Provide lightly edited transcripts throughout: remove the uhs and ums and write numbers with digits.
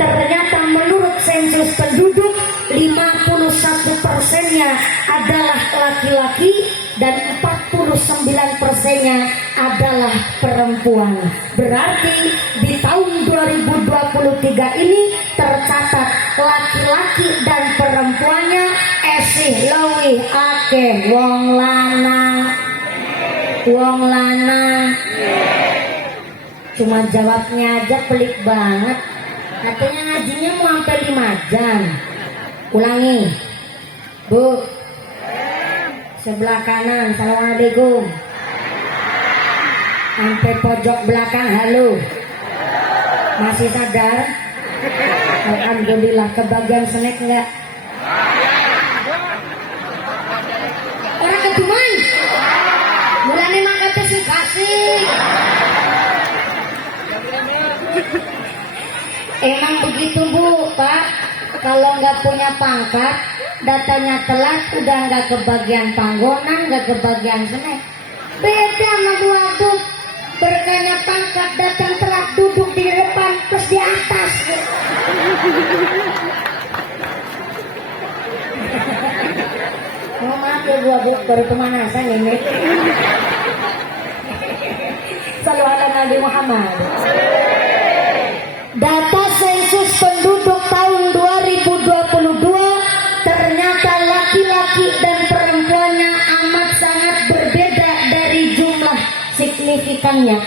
ternyata menurut sensus penduduk 51%-nya adalah laki-laki dan 49%-nya adalah perempuan. Berarti di tahun 2023 ini tercatat laki-laki dan perempuannya esih leuwih akeh wong lanang. Cuma jawabnya aja pelik banget. Katanya ngajinya mau sampai 5 jam. Ulangi, Bu. Sebelah kanan, assalamualaikum. Sampai pojok belakang, halo. Masih sadar? Alhamdulillah. Kebagian snack enggak? Orang keduman. Mulane makate sing kasih. Emang begitu Bu, Pak. Kalau nggak punya pangkat, datanya telat, udah nggak kebagian panggonan, nggak kebagian snack. Beda sama gua tuh. Berkanya pangkat, datang telat, duduk di depan, terus di atas. Oh maaf ya gua Bu, baru pemanasan ini. Shallallahu ala Nabi Muhammad. Data sensus penduduk tahun 2022 ternyata laki-laki dan perempuannya amat sangat berbeda dari jumlah signifikannya.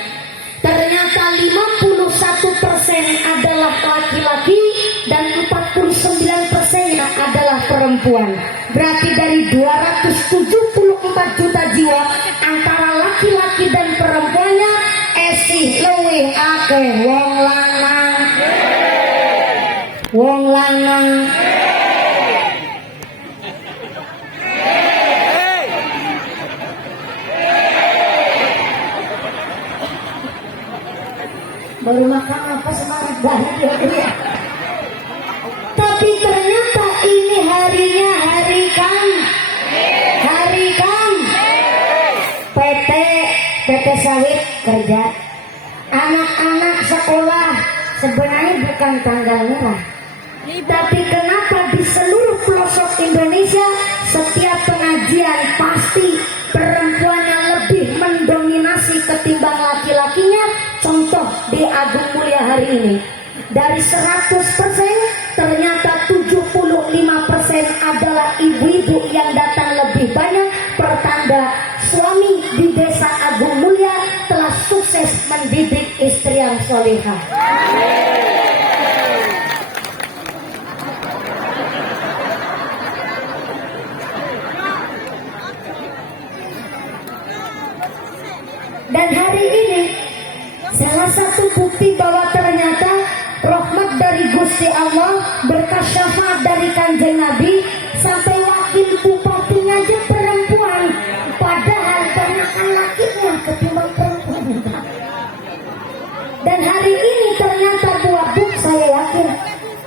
Ternyata 51% adalah laki-laki dan 49%-nya adalah perempuan. Berarti dari 274 juta jiwa antara laki-laki dan perempuannya esih leuwih akeh wong lanang. Baru makan apa semangat banget ya. Tapi ternyata ini harinya hari Kam. PT sawit kerja. Anak-anak sekolah sebenarnya bukan tanggal merah. Tapi kenapa di seluruh pelosok Indonesia setiap pengajian pasti perempuan yang lebih mendominasi ketimbang laki-lakinya? Contoh di Agung Mulia hari ini, dari 100% ternyata 75% adalah ibu-ibu yang datang lebih banyak, pertanda suami di desa Agung Mulia telah sukses mendidik istri yang solehah. Dan hari ini salah satu bukti bahwa ternyata rahmat dari Gusti Allah, berkah syafaat dari Kanjeng Nabi, sampai wakil bupatinya aja perempuan, padahal banyakan lakinya ketimbang perempuan. Dan hari ini ternyata buat saya yakin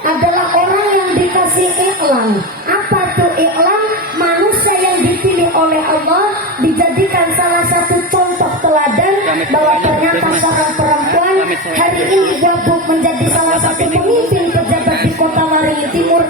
adalah orang yang dikasih iklan. Apa tuh iklan? Manusia yang dipilih oleh Allah dijadikan salah satu contoh teladan bahwa ternyata seorang perempuan hari ini gabung menjadi salah satu pemimpin pejabat di Kota Waringin Timur.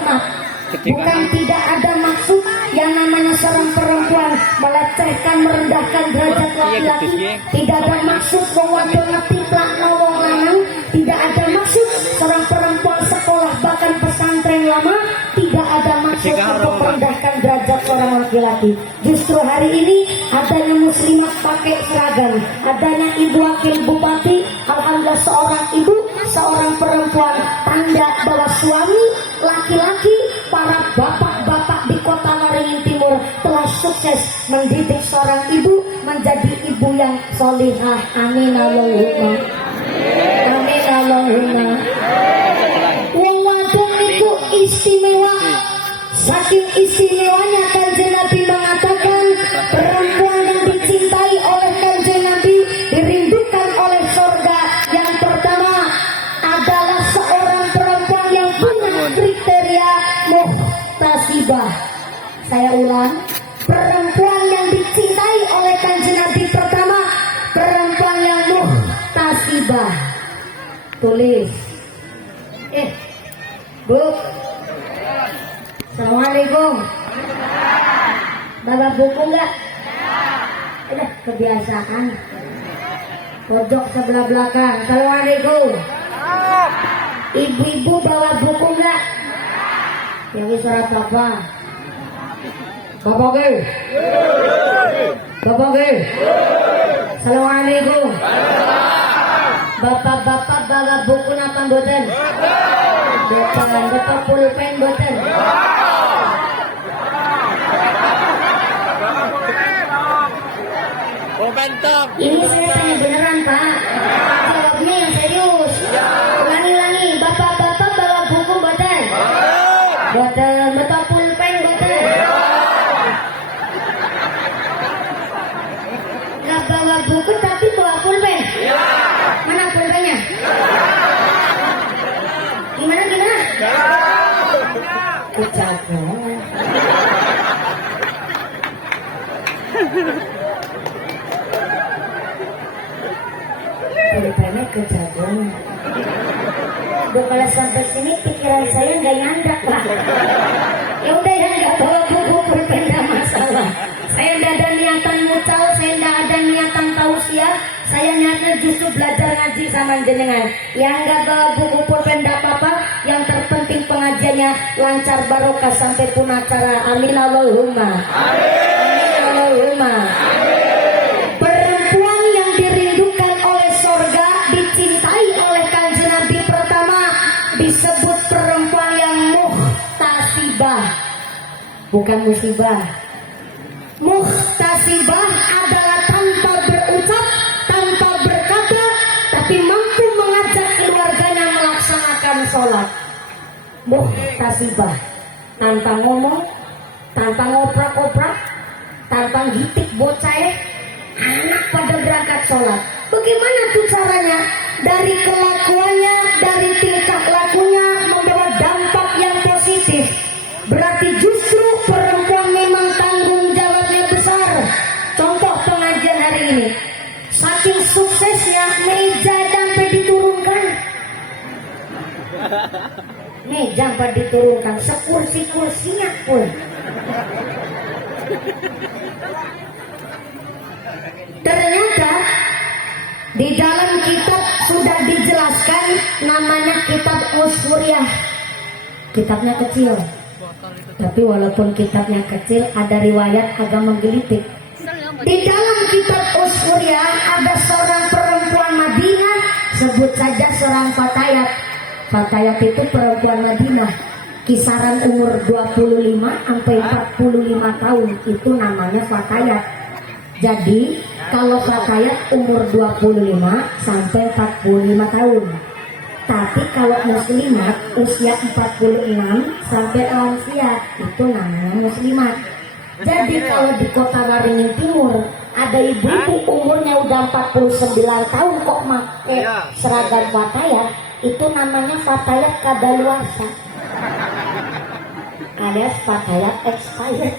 Bukan tidak ada maksud yang namanya seorang perempuan melecehkan, merendahkan derajat laki-laki. Tidak ada maksud wong wadon ngetiplak wong lanang. Tidak ada maksud seorang perempuan sekolah bahkan pesantren lama. Tidak ada maksud untuk merendahkan derajat seorang laki-laki. Justru hari ini adanya muslimat pakai seragam, adanya ibu wakil bupati, alhamdulillah seorang ibu, seorang perempuan, tanda bahwa suami laki-laki, para bapak-bapak di Kota Waringin Timur telah sukses mendidik seorang ibu menjadi ibu yang solihah. Amin Allahumma. Amin Allahumma. Wong wadon niku istimewa. Saking istimewanya Kanjeng Nabi mengatakan perempuan yang dicintai oleh Kanjeng Nabi, dirindukan oleh surga. Yang pertama adalah seorang perempuan yang punya kriteria muhtasibah. Saya ulang, perempuan yang dicintai oleh Kanjeng Nabi pertama, perempuan yang muhtasibah. Tulis. Bu. Assalamualaikum. Bawa buku enggak? Udah kebiasaan. Pojok sebelah belakang. Assalamualaikum. Ibu-ibu bawa buku enggak? Yang surat apa? Bapak ke? Bapak ke? Assalamualaikum. Bapak-bapak bawa buku apa mboten? Bapak pulpen mboten? Ini saya tanya beneran Pak. Jawabnya yang serius. Ulangi. Bapak-bapak bawa buku mboten? Mboten. Bapak pulpen mboten? Nggak bawa buku tapi bawa pulpen? Mana pulpennya? Gimana? Kejagoan. Pulpennya kejagoan. Kalau sampai sini pikiran saya nggak nyandak Pak. Ya udah ya, nggak bawa buku pulpen nggak masalah. Saya nggak ada niatan mucal, saya nggak ada niatan tausiah. Saya niatnya justru belajar ngaji sama jenengan. Yang nggak bawa buku pulpen nggak apa-apa. Yang terpenting pengajiannya lancar barokah sampai pun acara. Amin Allahumma. Amin Allahumma. Perempuan yang dirindukan oleh sorga, dicintai oleh kanjeng Nabi pertama, disebut perempuan yang muhtasibah, bukan musibah. Muhtasibah adalah tanpa berucap, tanpa berkata, tapi mampu mengajak keluarganya melaksanakan sholat. Muhtasibah, tanpa ngomong, tanpa ngoprak-oprak, tanpa gitik bocah, anak pada berangkat sholat. Bagaimana tuh caranya? Dari kelakuannya, dari tingkah lakunya membawa dampak yang positif. Berarti justru perempuan memang tanggung jawabnya besar. Contoh pengajian hari ini, saking suksesnya meja sampai diturunkan. Meja sampai diturunkan, sekursi-kursinya pun. Ternyata di dalam kitab sudah dijelaskan, namanya kitab Uswuriyah. Kitabnya kecil, tapi walaupun kitabnya kecil ada riwayat agak menggelitik. Di dalam kitab Uswuriyah ada seorang perempuan Madinah, sebut saja seorang Fatayat. Fatayat itu perempuan Madinah, kisaran umur 25 sampai 45 tahun, itu namanya Fatayat. Jadi kalau Fatayat umur 25 sampai 45 tahun. Tapi kalau muslimat usia 46 sampai lansia, itu namanya muslimat. Jadi kalau di kota Waringin Timur ada ibu-ibu umurnya udah 49 tahun kok pakai seragam Fatayat, itu namanya Fatayat kadaluarsa, alias Fatayat expired.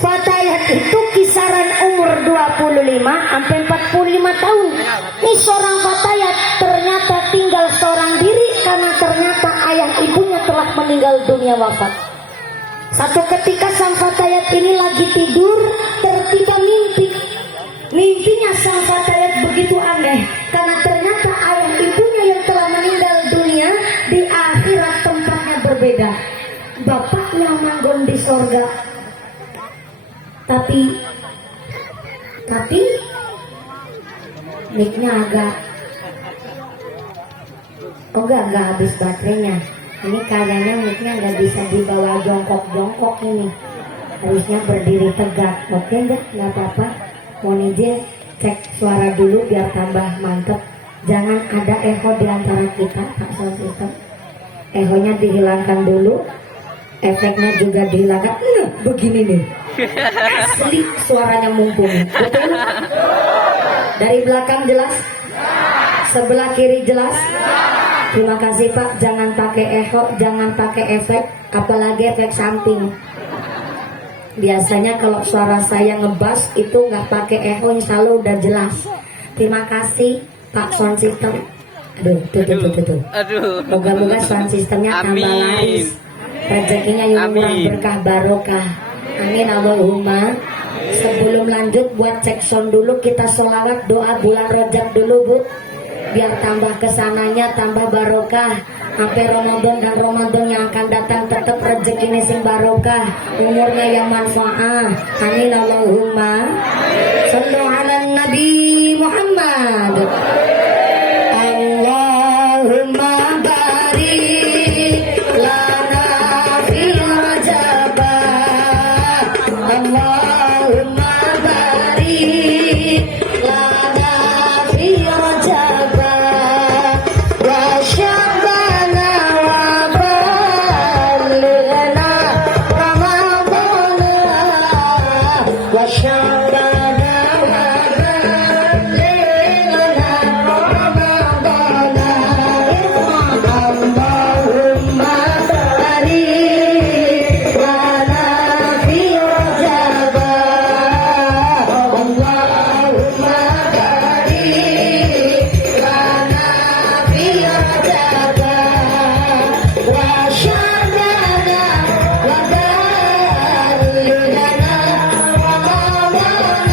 Fatayat itu kisaran umur 25 sampai 45 tahun. Ini seorang Fatayat ternyata tinggal seorang diri karena ternyata ayah ibunya telah meninggal dunia wafat. Satu ketika sang Fatayat ini lagi tidur, tertiba mimpi. Mimpinya sang Fatayat begitu aneh karena ternyata ayah ibunya yang telah meninggal dunia di akhirat tempatnya berbeda. Bapaknya manggon di sorga. Tapi mic-nya agak enggak habis baterainya. Ini kayaknya mic-nya nggak bisa dibawa jongkok ini, harusnya berdiri tegak. Oke nggak apa-apa. Mohon izin cek suara dulu biar tambah mantep. Jangan ada echo di antara kita, Pak Sound System. Echonya dihilangkan dulu, efeknya juga dihilangkan. Begini nih, asli suaranya mumpuni. Betul? Dari belakang jelas? Sebelah kiri jelas? Terima kasih Pak. Jangan pakai echo, jangan pakai efek, apalagi efek samping. Biasanya kalau suara saya ngebas itu nggak pakai echo, insya Allah udah jelas. Terima kasih Pak Sound System. Tuh. Aduh. Moga-moga sound sistemnya tambah laris, rezekinya yang murah berkah barokah. Amin Allahumma. Sebelum lanjut buat cek sound dulu, kita sholawat doa bulan Rajab dulu Bu, biar tambah kesananya tambah barokah. Sampai Ramadan dan Ramadan yang akan datang tetap rezekinya sing barokah, umurnya yang manfaat. Amin Allahumma. Sallu ala Nabi Muhammad. Allahumma barik lana fi Rajab. Allahumma barik lana fi Rajab wa Sya'bana wa balighna Ramadan wa Sya'bana wa balighna Ramadan. Allahumma barik lana fi Rajab. Allahumma barik lana fi Rajab wa Sya'bana wa balighna Ramadan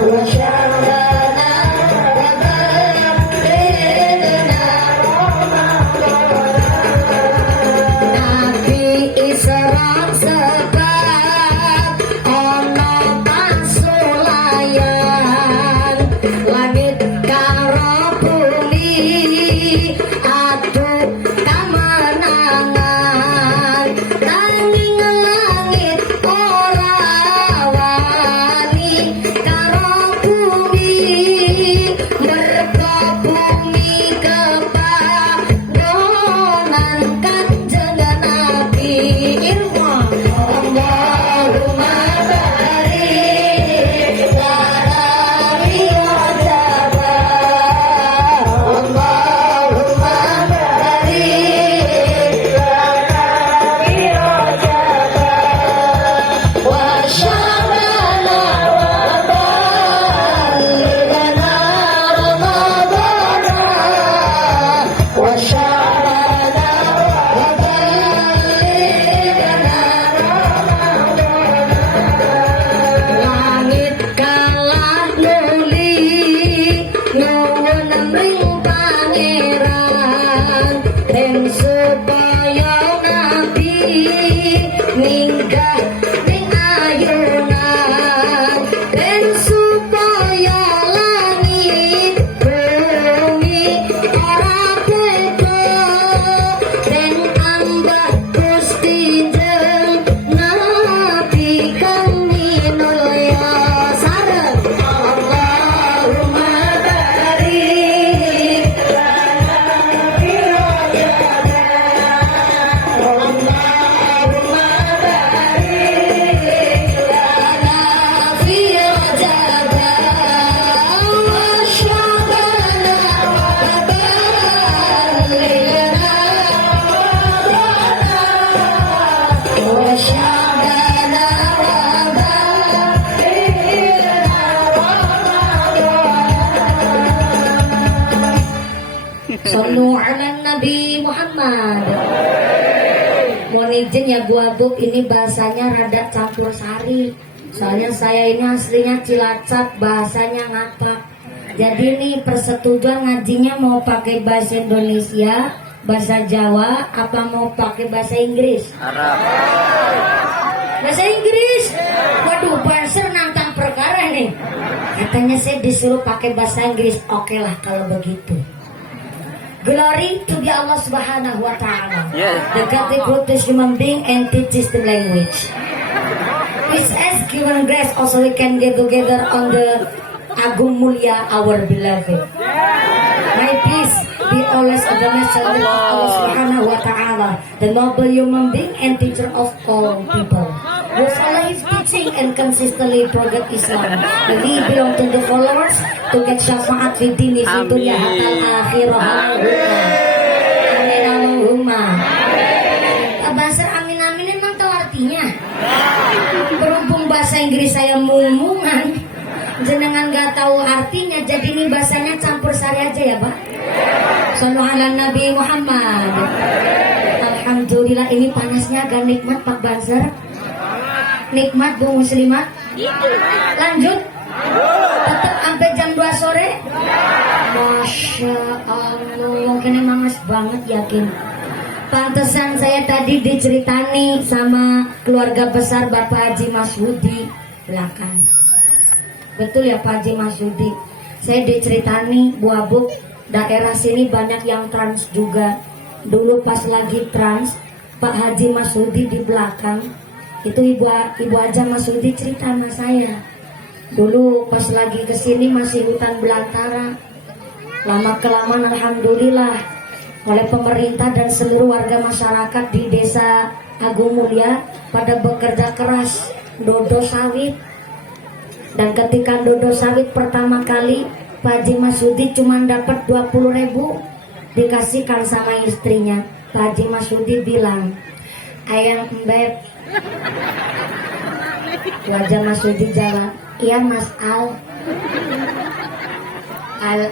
wa Sya'bana wa balighna Nabi Isra sebab ono pasulayan, langit karo bumi aduh kamenangan, nanging langit ora wani karo bumi, merga bumi kepadonan kanjeng Nabi. Allahumma barik lana fi Rajab. Allahumma barik lana fi Rajab wa Sya'bana wa balighna Ramadan wa Sya'bana wa balighna langit kalah nuli nuwun ring pangeran, den supaya nabi minggah ning ayunan, den supaya langit bumi ora beda, den ambah Gusti jeng nabi kang minulya sareng. Allahumma barik lana fi Rajab. Allahumma barik lana fi Rajab wa Sya'bana wa balighna wa Sya'bana wa balighna. Sallu ala Nabi Muhammad. Mohon izin ya Bu Abuk, ini bahasanya rada campur sari. Soalnya saya ini aslinya Cilacap, bahasanya ngapak. Jadi ini persetujuan ngajinya mau pakai bahasa Indonesia, bahasa Jawa, apa mau pakai bahasa Inggris? Arab. Bahasa Inggris. Waduh, bahasa nantang perkara nih. Katanya saya disuruh pakai bahasa Inggris. Oke lah kalau begitu. Glory to the Allah Subhanahu wa Ta'ala. Yes. The God that created human being and teaches the language. Which has given grace, also we can get together on the Agung Mulia our beloved. May peace be always on the messenger of Allah Subhanahu wa Ta'ala, the noble human being and teacher of all people, who follow his teaching and consistently progress Islam. We belong to the followers to get syafaat fi dini fi dunya hatal akhirah. Amin Allahumma. Bahasa amin amin emang tahu artinya? Berhubung bahasa Inggris saya mumungan, jenengan gak tahu artinya, jadi ini bahasanya campur sari aja aja ya Pak. Sallu ala Nabi Muhammad. Alhamdulillah, ini panasnya agak nikmat Pak Banser. Nikmat Bu Muslimat. Lanjut. Tetap sampai jam 2 sore. Masya Allah, mungkin emang banget yakin. Pantesan saya tadi diceritani sama keluarga besar Bapak Haji Masudi belakang. Betul ya Pak Haji Masudi. Saya diceritani Bu Abu, daerah sini banyak yang trans juga. Dulu pas lagi trans, Pak Haji Masudi di belakang. Itu Ibu Haja Masudi cerita sama saya. Dulu pas lagi kesini masih hutan belantara. Lama kelamaan alhamdulillah oleh pemerintah dan seluruh warga masyarakat di desa Agung Mulia pada bekerja keras dodo sawit. Dan ketika dodo sawit pertama kali Pak Haji Masudi cuma dapat 20.000 dikasihkan sama istrinya. Pak Haji Masudi bilang, ayang embeb. Pak Haji Masudi jawab, iya Mas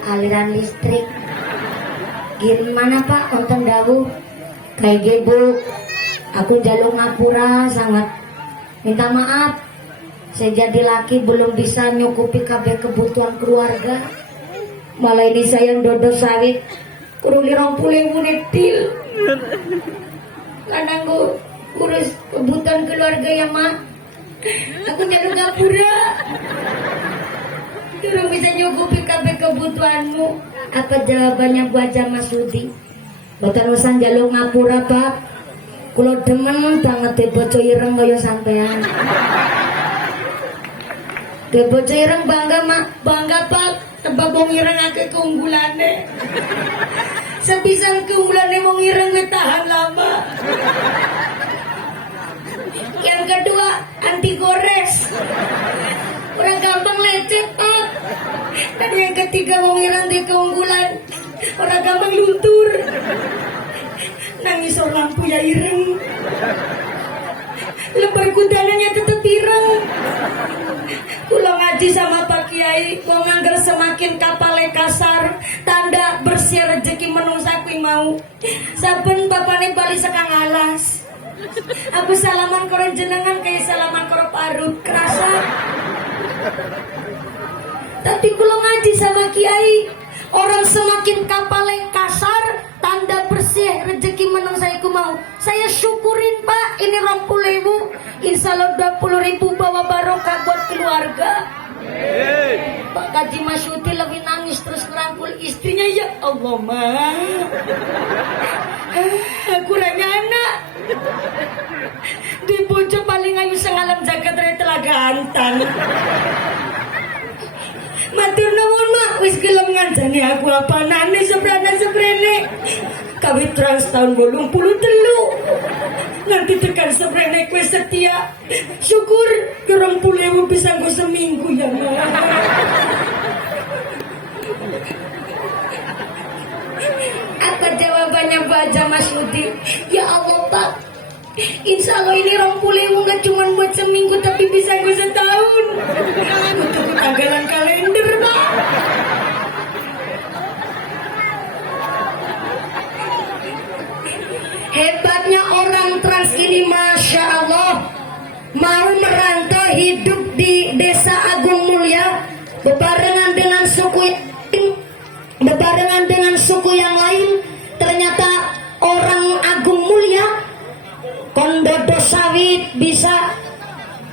aliran listrik. Gimana Pak konten dawu? Kayak gitu. Aku jalur ngapura sangat. Minta maaf, saya jadi laki belum bisa nyukupi kabeh kebutuhan keluarga. Malah ini saya yang dodo sawit kuruli 20.000 netil. Karena aku urus kebutuhan keluarga ya Mak. Aku jalur ngapura. Belum bisa nyukupi kabeh kebutuhanmu. Apa jawabannya Bu Haja Masudi? Boten usan jaluk ngapura Pak. Kulo demen banget de bojo ireng kaya sampean. De bojo ireng bangga Mak, bangga Pak. Tebak wong ireng akeh keunggulane. Sepisan keunggulane wong ireng tahan lama. Yang kedua, anti gores. Orang gampang lecet Pak. Dan yang ketiga wong ireng di keunggulan, orang gampang luntur. Nangis lampu ya ireng. Lembar kudananya tetap ireng. Kulo ngaji sama Pak Kiai, wong angger semakin kapale kasar, tanda bersih rezeki menungsa kuwi mau. Saben bapane bali sekang alas. Aku salaman karo jenengan kayak salaman karo parut kerasa. Tapi kulo ngaji sama Kiai, orang semakin kapale kasar, tanda bersih rezeki menang saya mau. Saya syukurin Pak, ini 20.000, insya Allah 20.000 bawa barokah buat keluarga. Pak Haji Masudi lebih nangis terus ngerangkul istrinya, ya Allah Ma, kurangnya anak. Di bojo paling ayu sengalam jagat dari telaga antan. Matur nuwun Mak, wis gelem ngancani aku apanane seprene. Kawit trans tahun 83. Nanti tekan seprene kowe setia. Syukur 20.000 bisa nggo seminggu ya Mak. Apa jawabannya Pak Haja Masudi? Ya Allah Pak, insya Allah ini 20.000 nggak cuma buat seminggu tapi bisa gue setahun. Untuk tanggalan kalender Pak. Hebatnya orang trans ini Masya Allah, mau merantau hidup di desa Agung Mulia bebarengan dengan suku yang lain. Ternyata orang Agung Mulia kon dodo sawit bisa,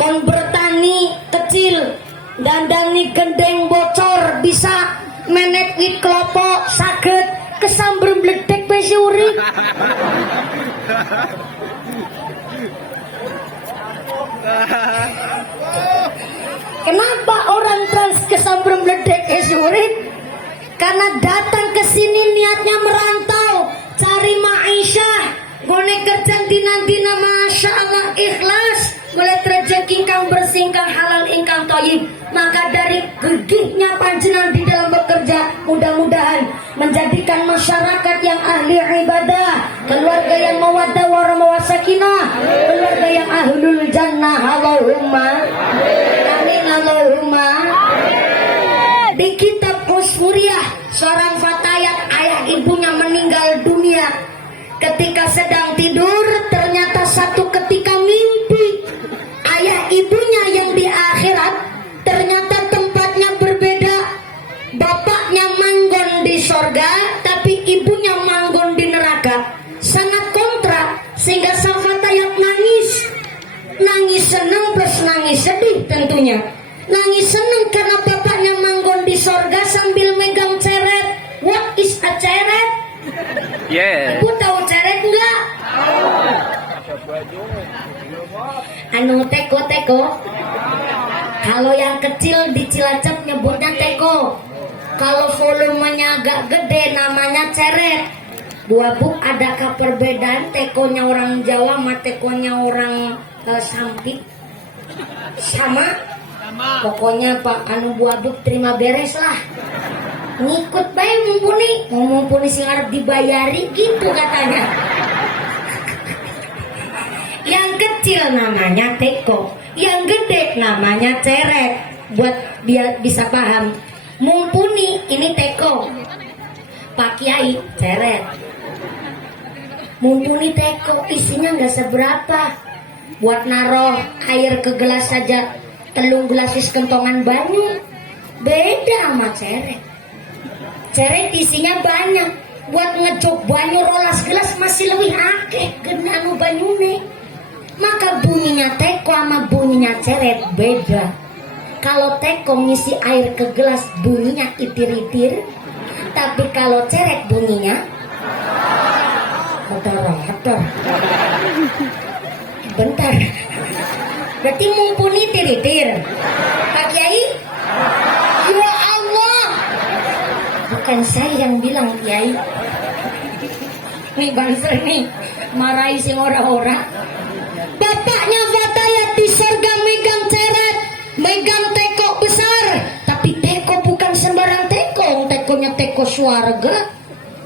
kon bertani kecil, dandani gendeng bocor bisa, menek wit klopo saged, kesamber bledek wis urip. Kenapa orang trans kesamber bledek wis urip? Karena datang ke sini niatnya merantau, cari ma'isyah, gone kerja dina-dina Masya Allah ikhlas, mulai rezeki ingkang bersih, ingkang halal, ingkang thayyib. Maka dari gigihnya panjenengan di dalam bekerja, mudah-mudahan menjadikan masyarakat yang ahli ibadah, keluarga yang mawaddah warahmah wasakinah, keluarga yang ahlul jannah. Allahumma amin, Allahumma. Di kitab Usmuriyah Seorang fatayat ayah ibunya meninggal dunia. Ketika sedang tidur, ternyata satu ketika mimpi ayah ibunya yang di akhirat ternyata tempatnya berbeda. Bapaknya manggon di sorga, tapi ibunya manggon di neraka. Sangat kontra, sehingga sang fatayat nangis. Nangis senang plus nangis sedih tentunya. Nangis senang karena bapaknya manggon di sorga sambil megang ceret. What is a ceret? Yeah. Ibu tahu ceret enggak? Anu teko. Kalau yang kecil di Cilacap nyebutnya teko. Kalau volumenya agak gede namanya ceret. Dua Bu, adakah perbedaan tekonya orang Jawa sama tekonya orang Sampit? Sama? Pokoknya Pak anu Bu Abuk terima beres lah. Ngikut bae mumpuni sing arep dibayari gitu katanya. Yang kecil namanya teko, yang gede namanya ceret. Buat biar bisa paham. Mumpuni ini teko, Pak Kiai ceret. Mumpuni teko isinya nggak seberapa. Buat naruh air ke gelas saja telung gelas kentongan banyu. Beda sama ceret. Ceret isinya banyak. Buat ngejok banyu rolas gelas masih lebih akeh genanu banyune. Maka bunyinya teko sama bunyinya ceret beda. Kalau teko ngisi air ke gelas bunyinya itir-itir. Tapi kalau ceret bunyinya hotor. Bentar. Berarti mumpuni itir-itir. Pak Kiai? Ya Allah. Bukan saya yang bilang Kiai. Nih Banser nih marahi sing ora-ora. Bapaknya fatayat di surga megang ceret, megang teko besar. Tapi teko bukan sembarang teko. Tekonya teko surga.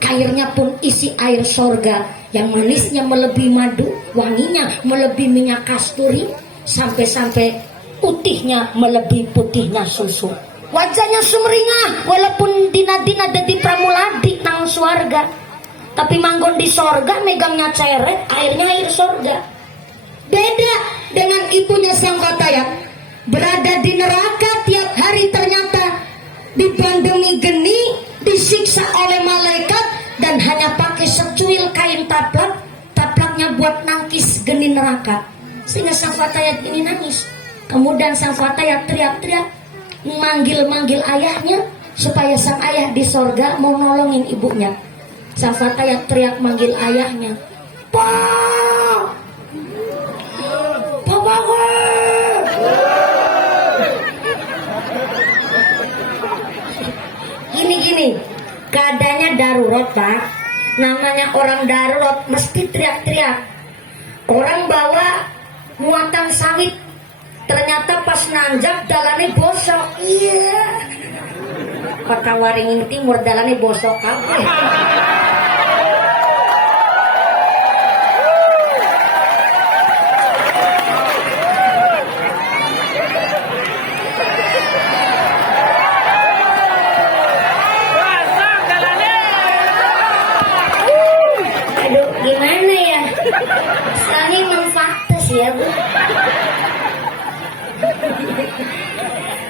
Airnya pun isi air surga yang manisnya melebihi madu, wanginya melebihi minyak kasturi, sampai-sampai putihnya melebihi putihnya susu. Wajahnya sumringah walaupun dina-dina dadi pramuladi nang surga. Tapi manggon di surga megangnya ceret, airnya air surga. Beda dengan ibunya sang fatayat. Berada di neraka tiap hari ternyata dibandengi geni, disiksa oleh malaikat dan hanya pakai secuil kain taplak. Taplaknya buat nangkis geni neraka. Sehingga sang fatayat ini nangis. Kemudian sang fatayat teriak-teriak manggil-manggil ayahnya supaya sang ayah di sorga mau nolongin ibunya. Sang fatayat teriak manggil ayahnya, Pak! Gini, keadaannya darurat Pak. Namanya orang darurat mesti teriak-teriak. Orang bawa muatan sawit, ternyata pas nanjak dalane bosok. Iya. Kota Waringin Timur dalane bosok kabeh. Gimana ya? Soalnya memang fakta sih ya Bu.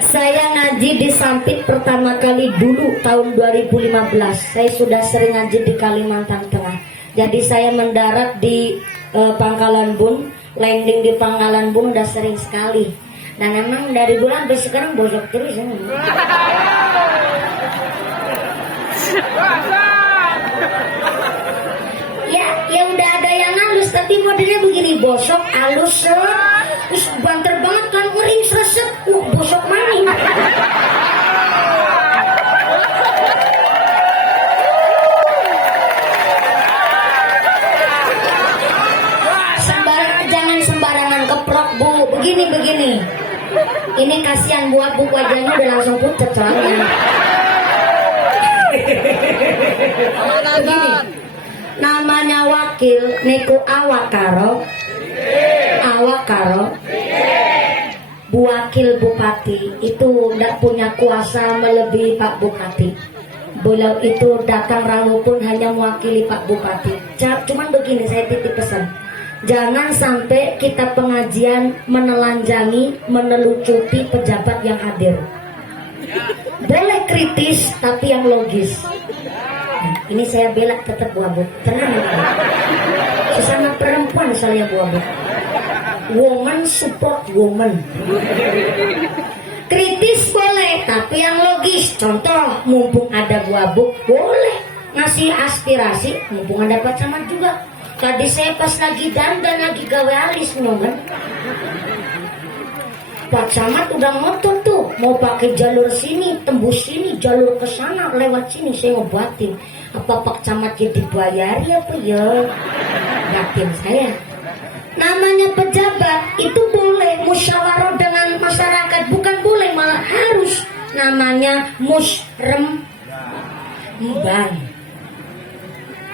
Saya ngaji di Sampit pertama kali dulu tahun 2015. Saya sudah sering ngaji di Kalimantan Tengah. Jadi saya mendarat di Pangkalan Bun, landing di Pangkalan Bun udah sering sekali. Dan emang dari bulan sampai sekarang bosok terus ya. Ya udah ada yang halus tapi modelnya begini, bosok, halus, terus banter banget kan, ngering sreset, bosok maning. Jangan sembarangan keprok Bu, begini. Ini kasihan Bu Abu, wajahnya udah langsung pucat soalnya. Begini. Namanya wakil niku awak karo Bu Wakil Bupati itu tidak punya kuasa melebihi Pak Bupati. Beliau itu datang rawu pun hanya mewakili Pak Bupati. Cuman begini, saya titip pesan. Jangan sampai kita pengajian menelanjangi, menelucuti pejabat yang hadir. Boleh kritis, tapi yang logis. Nah, ini saya bela tetap Bu Abu. Tenang ya. Sesama perempuan saya Bu Abu. Woman support woman. Kritis boleh, tapi yang logis. Contoh, mumpung ada Bu Abu, boleh ngasih aspirasi. Mumpung ada Pak Camat juga. Tadi saya pas lagi dandan lagi gawe alis kan. Pak Camat udah ngotot tuh mau pakai jalur sini, tembus sini, jalur ke sana, lewat sini. Saya ngobatin. Apa Pak Camat jadi dibayari apa ya? Yakin saya. Namanya pejabat itu boleh musyawarah dengan masyarakat, bukan boleh malah harus. Namanya musrembang.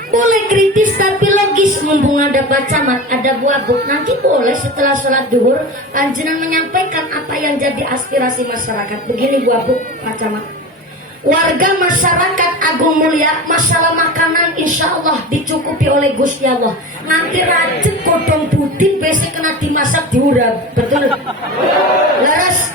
Boleh kritis tapi logis. Mumpung ada Pak Camat, ada Bu Abu, nanti boleh setelah sholat duhur panjenengan menyampaikan apa yang jadi aspirasi masyarakat. Begini Bu Abu, Pak Camat, warga masyarakat Agung Mulia masalah makanan insya Allah dicukupi oleh Gusti Allah. Nanti racik kodong putih besok kena dimasak diurap, betul? Laras,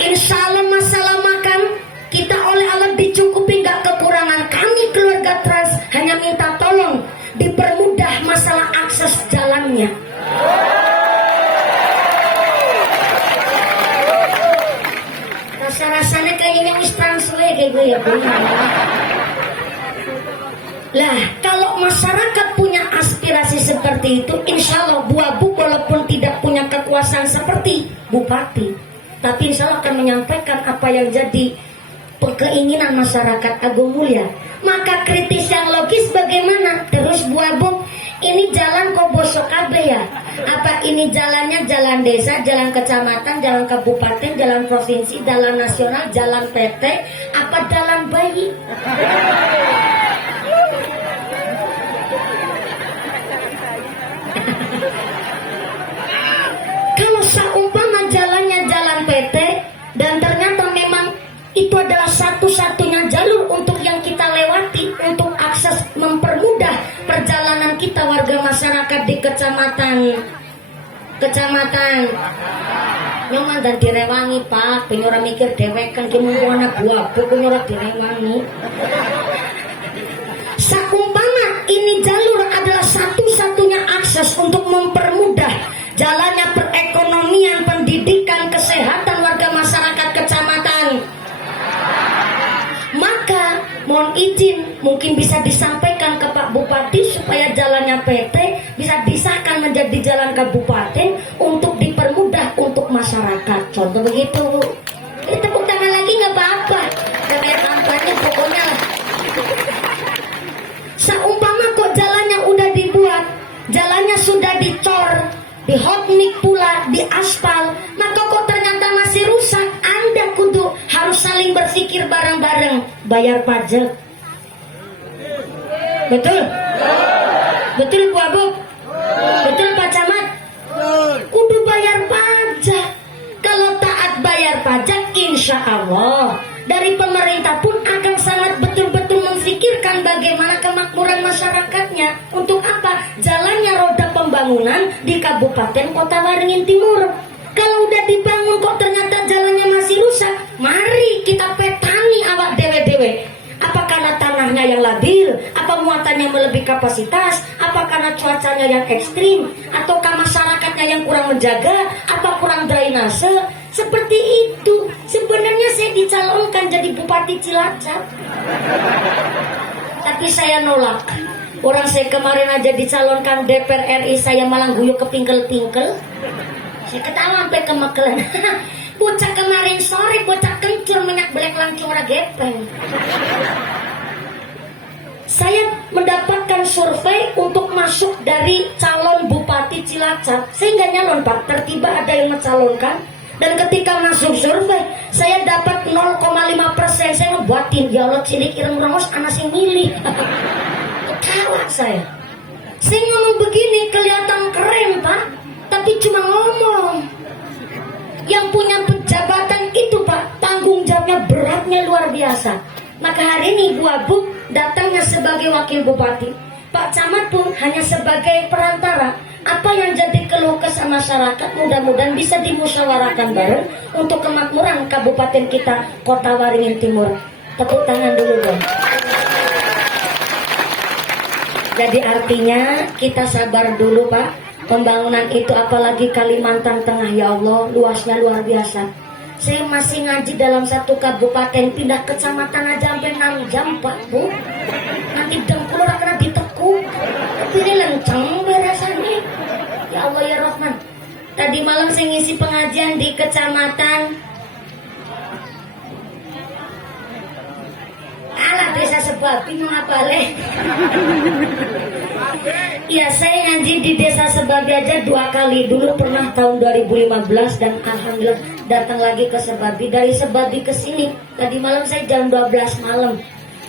insya Allah masalah makan kita oleh Allah dicukupi, nggak kekurangan. Kami keluarga Trans hanya minta tolong dipermudah masalah akses jalannya. Rasa-rasanya kayaknya wis transwe kayak gue ya Bu. Lah kalau masyarakat punya aspirasi seperti itu, insya Allah Bu Abu walaupun tidak punya kekuasaan seperti bupati, tapi insya Allah akan menyampaikan apa yang jadi keinginan masyarakat Agung Mulia. Maka kritis yang logis bagaimana? Terus Bu Abu, ini jalan kok bosok kabeh ya? Apa ini jalannya jalan desa, jalan kecamatan, jalan kabupaten, jalan provinsi, jalan nasional, jalan PT, apa jalan bayi? Kalau seumpama jalannya jalan PT dan ternyata memang itu adalah satu-satunya jalur untuk yang kita lewati untuk akses mempermudah perjalanan kita warga masyarakat di kecamatan nyoman dan direwangi Pak, penyora mikir dewekan gimana anak buah penyora direwangi. Seumpama ini jalur adalah satu-satunya akses untuk mempermudah jalannya perekonomian, pendidikan, kesehatan warga masyarakat kecamatan, maka mohon izin mungkin bisa disampaikan ke Pak Bupati supaya jalannya PT bisa disahkan menjadi jalan kabupaten untuk dipermudah untuk masyarakat. Contoh begitu Bu. Tepuk tangan lagi nggak apa-apa. Kayak kampanye pokoknya lah. Seumpama kok jalannya udah dibuat, jalannya sudah dicor, dihotmik pula, diaspal, maka kok ternyata masih rusak, Anda kudu harus saling berpikir bareng-bareng, bayar pajak. Betul? Betul Bu Abu? Betul Pak Camat? Kudu bayar pajak. Kalau taat bayar pajak, insya Allah dari pemerintah pun akan sangat betul-betul memfikirkan bagaimana kemakmuran masyarakatnya. Untuk apa? Jalannya roda pembangunan di Kabupaten Kota Waringin Timur. Kalau udah dibangun kok ternyata jalannya masih rusak, mari kita petani awak dewe-dewe. Apa karena tanahnya yang labil? Apa muatannya melebihi kapasitas? Apa karena cuacanya yang ekstrim? Ataukah masyarakatnya yang kurang menjaga? Apa kurang drainase? Seperti itu. Sebenarnya saya dicalonkan jadi Bupati Cilacap, tapi saya nolak. Orang saya kemarin aja dicalonkan DPR RI, saya malah guyuk kepingkel-pingkel. Saya ketawa sampai kemekelan. Bocah kemarin sore, bocah kencur minyak belek langsung gepeng. Saya mendapatkan survei untuk masuk dari calon Bupati Cilacap. Saya nggak nyalon Pak, tertiba ada yang mencalonkan. Dan ketika masuk survei, saya dapat 0,5%. Saya ngebuatin, ya Allah cilik ireng rongos anak yang milih. Ketawa saya. Saya ngomong begini kelihatan keren Pak, tapi cuma ngomong. Yang punya jabatan itu Pak, tanggung jawabnya beratnya luar biasa. Maka hari ini Bu Abu datangnya sebagai wakil bupati, Pak Camat pun hanya sebagai perantara. Apa yang jadi keluh kesah masyarakat mudah-mudahan bisa dimusyawarahkan bareng untuk kemakmuran kabupaten kita Kota Waringin Timur. Tepuk tangan dulu dong. Jadi artinya kita sabar dulu Pak. Pembangunan itu apalagi Kalimantan Tengah, ya Allah, luasnya luar biasa. Saya masih ngaji dalam satu kabupaten, pindah kecamatan aja sampai 6 jam Pak Bu. Nanti dengkul kena ditekuk. Tapi ini lenceng rasanya. Ya Allah ya Rahman. Tadi malam saya ngisi pengajian di kecamatan Desa Sebabi, mengapa leh? Ya, saya ngaji di Desa Sebabi aja 2 kali. Dulu pernah tahun 2015 dan alhamdulillah datang lagi ke Sebabi. Dari Sebabi ke sini tadi malam saya jam 12 malam.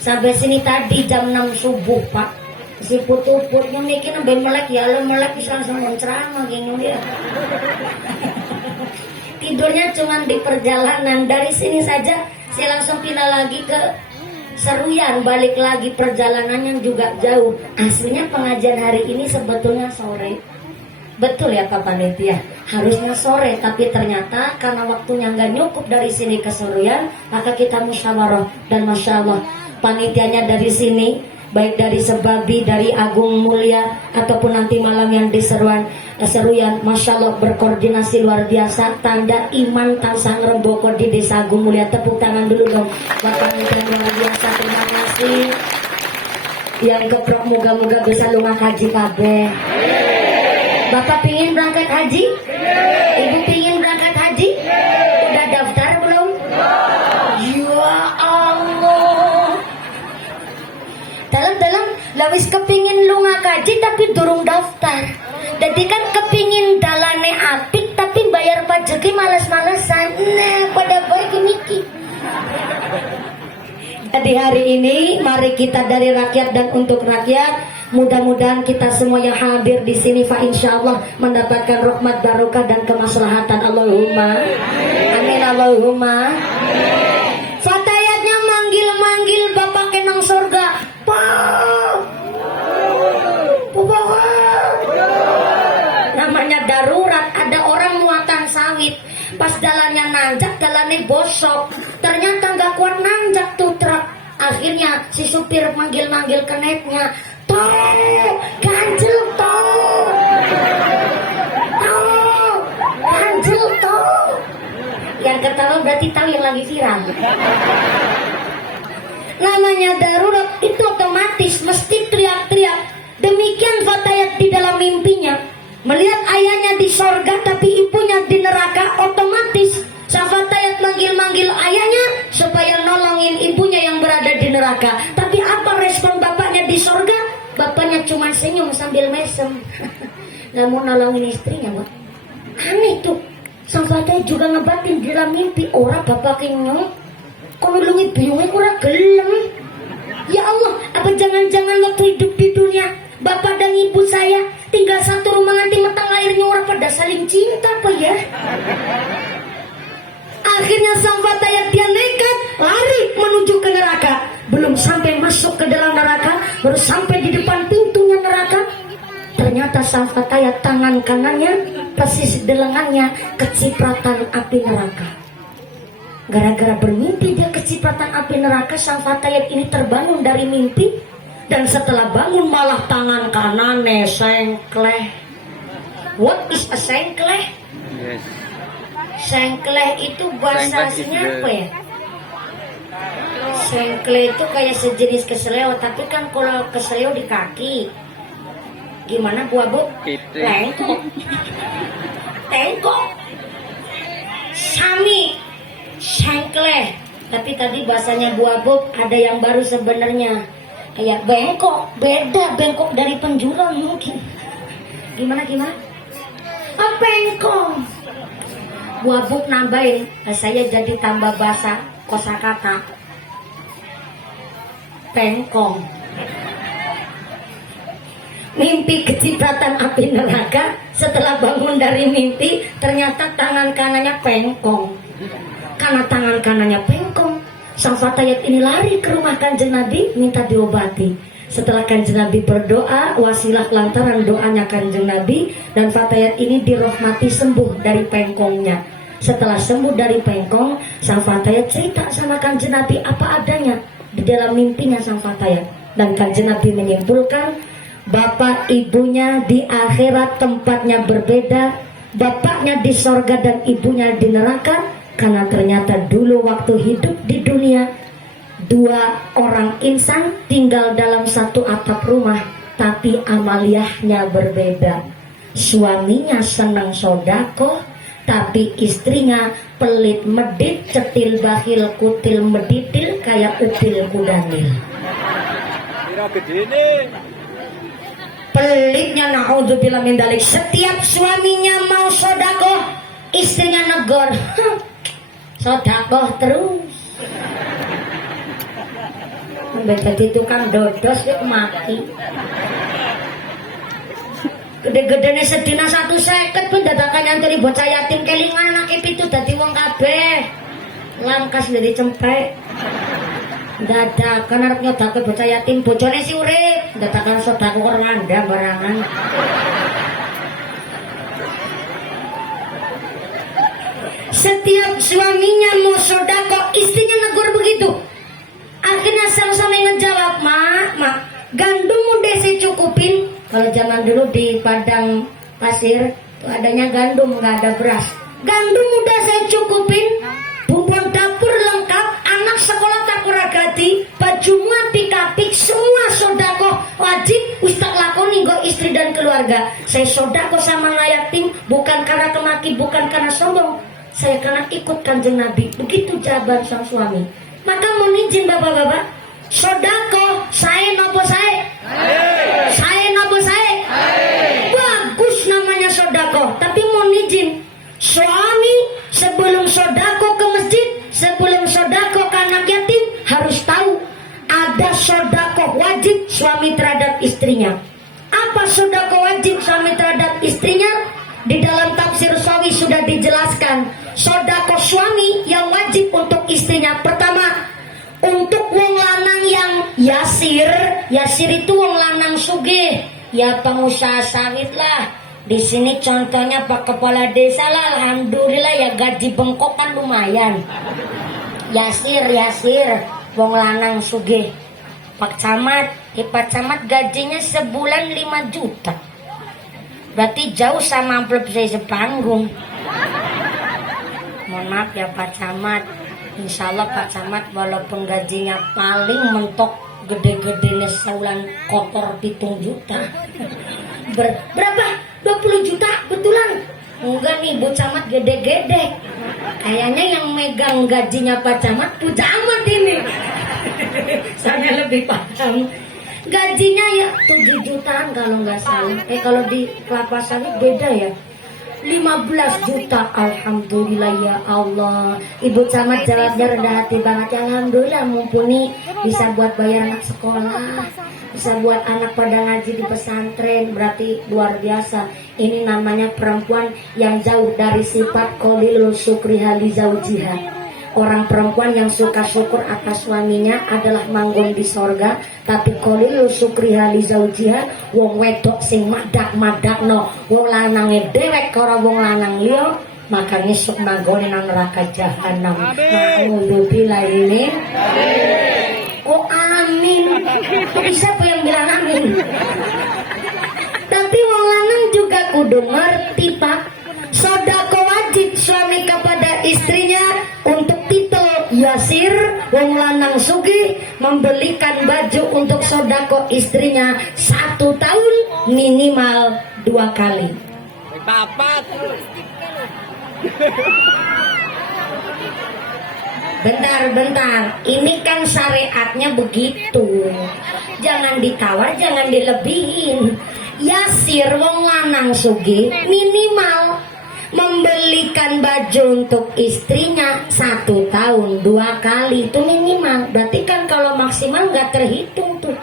Sampai sini tadi jam 6 subuh, Pak. Si putu-putu mikir nambah melek, ya Allah melek bisa langsung menceramah gini ya. Tidurnya cuma di perjalanan. Dari sini saja saya langsung pindah lagi ke Seruyan, balik lagi, perjalanannya juga jauh. Aslinya pengajian hari ini sebetulnya sore. Betul ya Pak Panitia, harusnya sore, tapi ternyata karena waktunya nggak cukup dari sini ke Seruyan, maka kita musyawarah. Dan Masya Allah, panitianya dari sini, baik dari Sebabi, dari Agung Mulia, ataupun nanti malam yang di Seruyan, Masya Allah berkoordinasi luar biasa. Tanda iman tansah ngremboko di Desa Agung Mulia. Tepuk tangan dulu dong Bapak Menteri, luar biasa, terima kasih. Yang keprok moga-moga bisa lunga haji kabeh. Bapak pingin berangkat haji? Ibu pingin berangkat haji? Udah daftar belum? Ya Allah. Dalam lawis kepingin lunga haji tapi durung daftar. Jadi kan kepingin dalane apik tapi bayar pajeki males-malesan. Nah, pada baik miki. Jadi hari ini mari kita dari rakyat dan untuk rakyat. Mudah-mudahan kita semua yang hadir di sini fa insyaallah mendapatkan rahmat barokah dan kemaslahatan. Allahumma amin, Allahumma. Fatayatnya manggil-manggil bapak kenang surga. Pak, namanya darurat. Ada orang muatan sawit, pas jalannya nanjak, jalannya bosok, ternyata nggak kuat nanjak tuh truk. Akhirnya si supir manggil-manggil keneknya, toh ganjel toh, ganjel toh. Yang ketawa berarti tahu yang lagi viral. Namanya darurat itu otomatis mesti teriak-teriak. Demikian Fatayat di dalam mimpinya, melihat ayahnya di sorga tapi ibunya di neraka. Otomatis Fatayat manggil-manggil ayahnya supaya nolongin ibunya yang berada di neraka. Tapi apa respon bapaknya di sorga? Bapaknya cuma senyum sambil mesem. Nggak mau nolongin istrinya, Pak. Aneh tuh. Fatayat juga ngebatin di dalam mimpi, orang bapaknya nyong kalau nulungi biungnya kurang gelem. Ya Allah, apa jangan-jangan waktu hidup di dunia bapak dan ibu saya tinggal satu rumah, nanti metang airnya orang pada saling cinta apa ya? Akhirnya sang Fatayat dia nekat lari menuju ke neraka. Belum sampai masuk ke dalam neraka, baru sampai di depan pintunya neraka, ternyata sang Fatayat tangan kanannya persis di lengannya kecipratan api neraka. Gara-gara bermimpi dia kecipratan api neraka, sang Fatayat ini terbangun dari mimpi. Dan setelah bangun malah tangan kanannya sengkleh. What is a sengkleh? Yes. Sengkleh itu bahasa aslinya apa ya? Sengkleh itu kayak sejenis keseleo, tapi kan kalau keseleo di kaki. Gimana Bu Abu? Tengkok. Tengkok. Sami. Sengkleh. Tapi tadi bahasanya Bu Abu ada yang baru sebenarnya. Kayak bengkok, beda bengkok dari penjurang mungkin. Gimana? Oh, bengkok. Bu Abu nambahin, saya jadi tambah bahasa kosakata. Bengkong. Mimpi kecipratan api neraka. Setelah bangun dari mimpi, ternyata tangan kanannya pengkong. Karena tangan kanannya pengkong, Sang Fatayat ini lari ke rumah Kanjeng Nabi minta diobati. Setelah Kanjeng Nabi berdoa, wasilah lantaran doanya Kanjeng Nabi, dan Fatayat ini dirahmati sembuh dari pengkongnya. Setelah sembuh dari pengkong, Sang Fatayat cerita sama Kanjeng Nabi apa adanya di dalam mimpinya Sang Fatayat. Dan Kanjeng Nabi menyimpulkan, bapak ibunya di akhirat tempatnya berbeda, bapaknya di sorga dan ibunya di neraka, karena ternyata dulu waktu hidup di dunia, dua orang insan tinggal dalam satu atap rumah, tapi amaliyahnya berbeda. Suaminya senang sodako, tapi istrinya pelit medit, cetil bahil kutil meditil, kayak upil kudanil. Pelitnya naudzubillah min dalik. Setiap suaminya mau sodako, istrinya negor, sodako terus. Jadi tukang dodos yuk mati. Gede-gedene sedina 150 pun dadakan nyanturi bocah yatim kelingan anak itu dadi wong kabeh. Langkas dari cempek. Dadakan arep nyodake bocah yatim, bojone si urip, dadakan sedekah karo ngandha barangan. Setiap suaminya mau sodako, istrinya negur begitu. Akhirnya sama-sama ngejawab, mak, gandum udah saya cukupin. Kalau zaman dulu di padang pasir tuh adanya gandum, nggak ada beras. Gandum udah saya cukupin, bumbu dapur lengkap, anak sekolah tak kuragati, baju apik-apik, semua sodako wajib ustaz lakoni go istri dan keluarga. Saya sodako sama yatim bukan karena kemaki, bukan karena sombong, saya karena ikut Kanjeng Nabi. Begitu jawaban sang suami. Maka mohon izin bapak-bapak, sodako saya nopo saya, saya nopo saya, bagus namanya sodako. Tapi mohon izin, suami sebelum sodako ke masjid, sebelum sodako ke anak yatim, harus tahu ada sodako wajib suami terhadap istrinya. Apa sodako wajib suami terhadap istrinya? Di dalam tafsir Sawi sudah dijelaskan, sodako suami yang wajib untuk istrinya. Pertama, untuk wong lanang yang yasir itu wong lanang sugih, ya pengusaha sawit lah. Di sini contohnya Pak Kepala Desa lah, alhamdulillah ya gaji bengkok kan lumayan. Yasir, wong lanang sugih. Pak Camat gajinya sebulan 5 juta. Berarti jauh sama amplop saya sepanggung. Mohon maaf ya Pak Camat. Insya Allah Pak Camat walaupun gajinya paling mentok gede-gedenya sebulan kotor 7 juta. Berapa? 20 juta betulan? Enggak nih Bu Camat gede-gede. Kayaknya yang megang gajinya Pak Camat Bu Camat ini. Saya lebih paham. Gajinya ya 7 jutaan kalau nggak salah. Kalau di kelapa sawit beda ya, 15 juta. Alhamdulillah ya Allah. Ibu Camat jawabnya rendah hati banget. Alhamdulillah mumpuni, bisa buat bayar anak sekolah, bisa buat anak pada ngaji di pesantren. Berarti luar biasa. Ini namanya perempuan yang jauh dari sifat qalilul syukri hali zaujiha. Orang perempuan yang suka syukur atas suaminya adalah manggon di sorga. Tapi qalilul syukri hali zaujiha, wong wedok sing madak-madakno wong lanange dewek karo wong lanang liya, maka ngisuk manggone nang neraka jahanam. Alhamdulillah ini. Oh amin. Tapi siapa yang bilang amin? Tapi wong lanang juga kudu ngerti Pak, sodako wajib suami kepada istrinya untuk titel yasir, wong lanang sugih membelikan baju untuk sodako istrinya 1 tahun minimal 2 kali. Bentar, ini kan syariatnya begitu. Jangan ditawar, jangan dilebihin. Yasir wong lanang sugih minimal membelikan baju untuk istrinya 1 tahun 2 kali, itu minimal. Berarti kan kalau maksimal nggak terhitung tuh.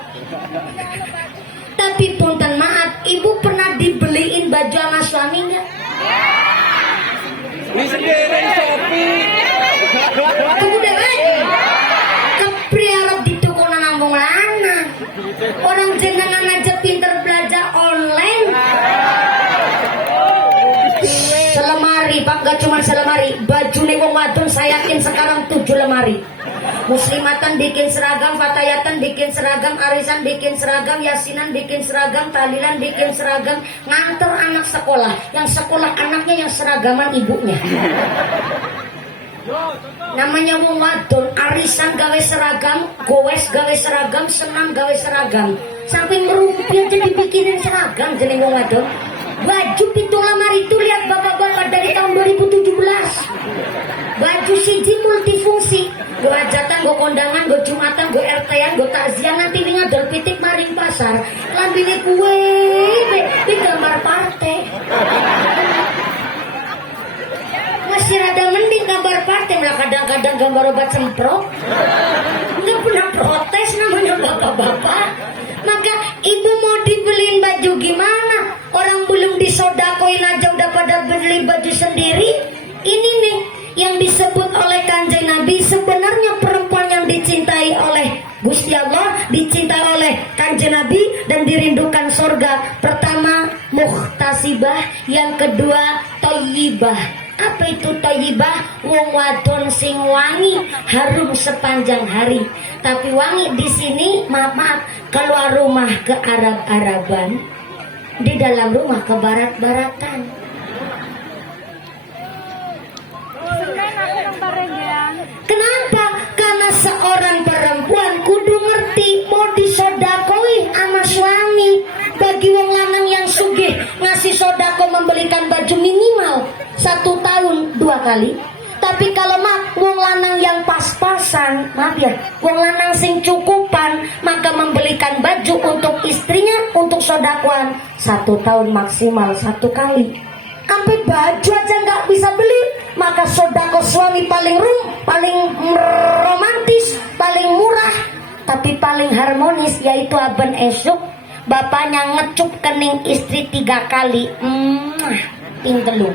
Tapi punten maaf, ibu pernah dibeliin baju sama suaminya? Tunggu deh, Orang jenengan aja pinter belajar online. Selemari, Pak, gak cuma selemari. Baju nih wong wadon saya yakin sekarang 7 lemari. Muslimatan bikin seragam, fatayatan bikin seragam, arisan bikin seragam, yasinan bikin seragam, tahlilan bikin seragam, nganter anak sekolah. Yang sekolah anaknya yang seragaman ibunya. Namanya wong wadon, arisan gawe seragam, goes gawe seragam, senam gawe seragam. Sampai merumpi aja dibikinin seragam jeneng wong wadon. Baju pintu lemari itu lihat bapak-bapak dari tahun 2017. Baju siji multifungsi. Gue hajatan, gue kondangan, gue jumatan, gue RT-an, gue takziah, nanti ini ngadol pitik maring pasar. Lambine kue, di gambar partai. Masih rada mending gambar partai, malah kadang-kadang gambar obat semprot. Nggak pernah protes namanya bapak-bapak. Maka ibu mau dibeliin baju gimana? Orang belum disodakoin aja udah pada beli baju sendiri. Ini nih yang disebut oleh Kanjeng Nabi, sebenarnya perempuan yang dicintai oleh Gusti Allah, dicintai oleh Kanjeng Nabi dan dirindukan surga. Pertama muhtasibah, yang kedua thayyibah. Apa itu thayyibah? Wong wadon sing wangi, harum sepanjang hari. Tapi wangi di sini, maaf, keluar rumah ke Arab-Araban, di dalam rumah ke Barat-Baratan. Kenapa? Karena seorang perempuan kudu ngerti mau disodakoi sama suami. Bagi wong lanang yang sugih, ngasih sodako membelikan baju minimal 1 tahun 2 kali. Tapi kalau wong lanang yang pas-pasan, maaf ya, wong lanang sing cukupan, maka membelikan baju untuk istrinya untuk sodakoan 1 tahun maksimal 1 kali. Sampai baju aja nggak bisa beli, maka sodako suami paling romantis, paling murah, tapi paling harmonis yaitu aben esuk bapaknya ngecup kening istri 3 kali, ping telu.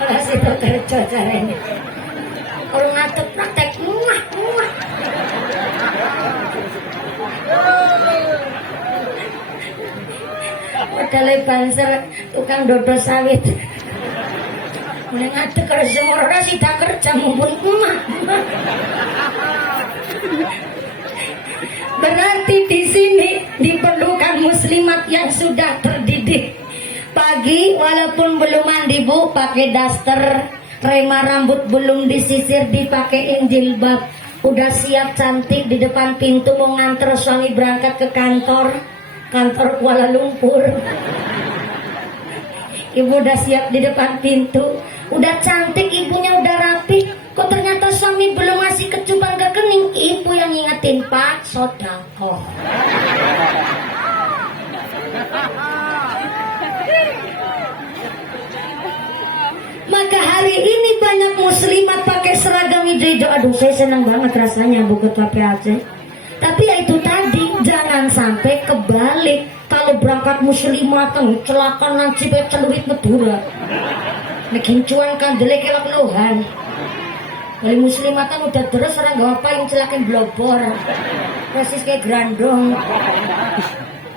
Kasih kerja caranya. Orang ngatur praktek muah. Padahal banser tukang dodo sawit. Mulai ngatur kerja orang sih tak kerja mumpun muah. Berarti di sini diperlukan muslimat yang sudah terdidik. Pagi walaupun belum mandi bu, pakai daster, rema rambut belum disisir, dipakein jilbab, udah siap cantik di depan pintu mau nganter suami berangkat ke kantor Kuala Lumpur. Ibu udah siap di depan pintu, udah cantik, ibunya udah rapi. Kok ternyata suami belum ngasih kecupan ke kening? Ibu yang ngingetin, Pak, sodako. Maka hari ini banyak muslimat pakai seragam hijau-hijau. Aduh, saya senang banget rasanya Bu Ketua PAC. Tapi ya itu tadi, jangan sampai kebalik. Kalau berangkat muslimat celaka nanti celurit medura. Bikin cuan kan delek elok lohan. Kali muslimatan udah terus orang gak apa yang celakin blobor. Persis kayak grandong.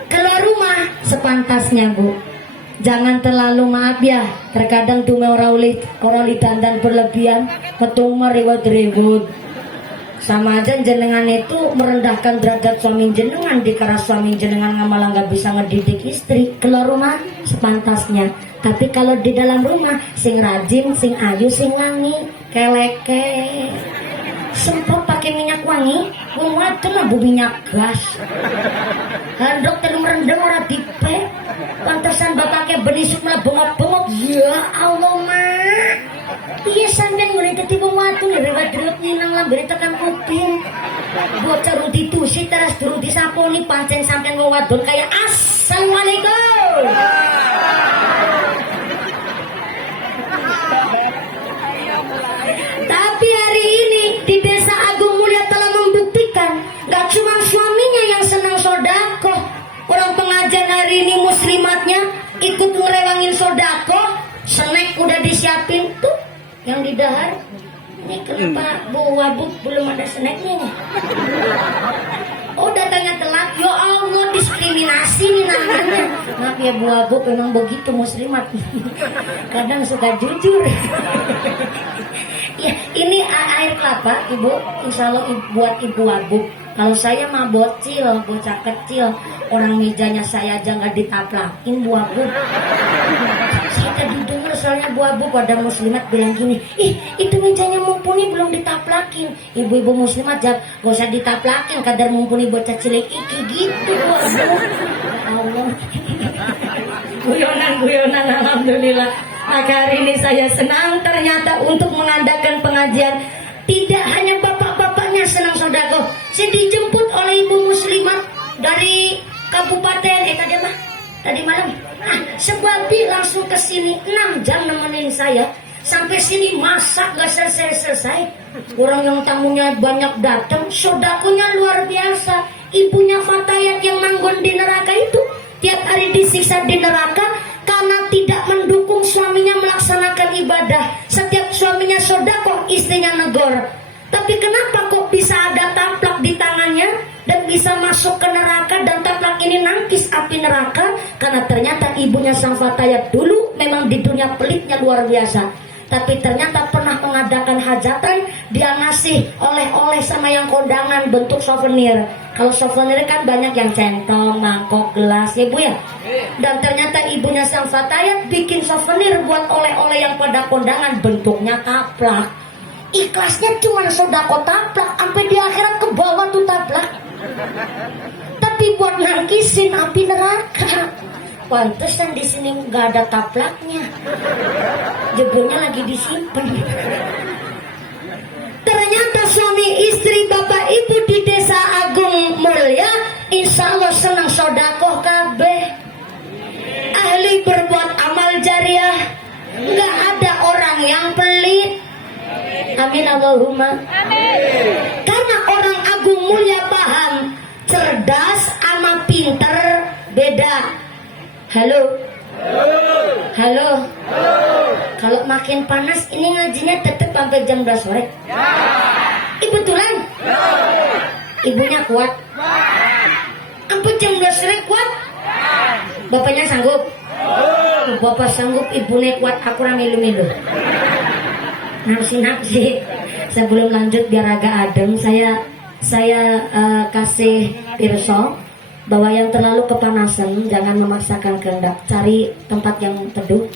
Keluar rumah sepantasnya Bu. Jangan terlalu, maaf ya, terkadang tuh orang dandan berlebihan, ketumar reward. Sama aja jenengan itu merendahkan derajat suami jenengan, dikira suami jenengan malah nggak bisa ngedidik istri. Keluar rumah sepantasnya. Tapi kalau di dalam rumah, sing rajin, sing ayu, sing wangi, keleke. Semprot pakai minyak wangi, wadon abu minyak gas. Handok telu merendeng ora dipe. Pantesan bapaknya benisuk malah bengok-bengok. Ya Allah mak. Iya sampean ngene ketipu wadon rewat-rewat nyinang lambene tekan kuping. Bocah rudi tusi teras durung disaponi pancen sampean wong wadon kayak assalamualaikum. Tapi hari ini di Desa Agung Mulia telah membuktikan gak cuma suaminya yang senang sodako. Orang pengajian hari ini muslimatnya ikut ngerewangin sodako. Snack udah disiapin tuh. Yang di dahar. Ini kenapa Bu Wabuk belum ada snacknya nih? Oh datangnya telat. Ya Allah, diskriminasi nih namanya. Maaf ya Bu Wabuk, memang begitu muslimat. Kadang suka jujur. Ya, ini air kelapa Ibu, insya Allah buat Ibu Wabuk. Kalau saya mah bocil, bocah kecil, orang mejanya saya aja nggak ditaplakin Bu Wabuk. Saya tadi dengar soalnya Bu Wabuk pada muslimat bilang gini, ih itu mejanya mumpuni belum ditaplakin. Ibu-ibu muslimat gak usah ditaplakin, kadar mumpuni bocah cilik iki gitu Bu Wabuk. Allah. Guyonan, alhamdulillah. Maka hari ini saya senang ternyata untuk mengadakan pengajian. Tidak hanya bapak-bapaknya senang sodako. Saya dijemput oleh ibu muslimat dari kabupaten tadi malam. Sebabi langsung ke sini 6 jam nemenin saya. Sampai sini masak gak selesai-selesai. Orang yang tamunya banyak datang, sodakonya luar biasa. Ibunya Fatayat yang manggon di neraka itu tiap hari disiksa di neraka karena tidak mendukung suaminya melaksanakan ibadah. Setiap suaminya sodako, istrinya negor. Tapi kenapa kok bisa ada taplak di tangannya dan bisa masuk ke neraka, dan taplak ini nangkis api neraka? Karena ternyata ibunya sang Fatayat dulu memang di dunia pelitnya luar biasa. Tapi ternyata pernah mengadakan hajatan, dia ngasih oleh-oleh sama yang kondangan bentuk souvenir. Kalau souvenir kan banyak yang centong, mangkok, gelas, ya Bu ya. Dan ternyata ibunya sang Fatayat bikin souvenir buat oleh-oleh yang pada kondangan bentuknya taplak. Ikhlasnya cuma sodako taplak, sampai di akhirat ke bawah tuh taplak. Tapi buat nangkisin api neraka. Pantesan di sini nggak ada taplaknya. Jebolnya lagi disimpan. Ternyata suami istri bapak ibu di desa Agung Mulya, insya Allah senang sodakoh kabeh. Ahli berbuat amal jariah. Nggak ada orang yang pelit. Amin Allahumma. Amin. Karena orang Agung Mulya paham, cerdas sama pinter beda. Halo. Halo. Kalau makin panas ini ngajinya tetap sampai jam 12 sore. Betulan? Ibunya kuat? Sampai jam 12 sore kuat? Bapaknya sanggup? Bapak sanggup, ibunya kuat, aku ramilu-milu. Nafsi. Sebelum lanjut biar agak adem, saya kasih pirsa bahwa yang terlalu kepanasan jangan memaksakan kehendak, cari tempat yang teduh.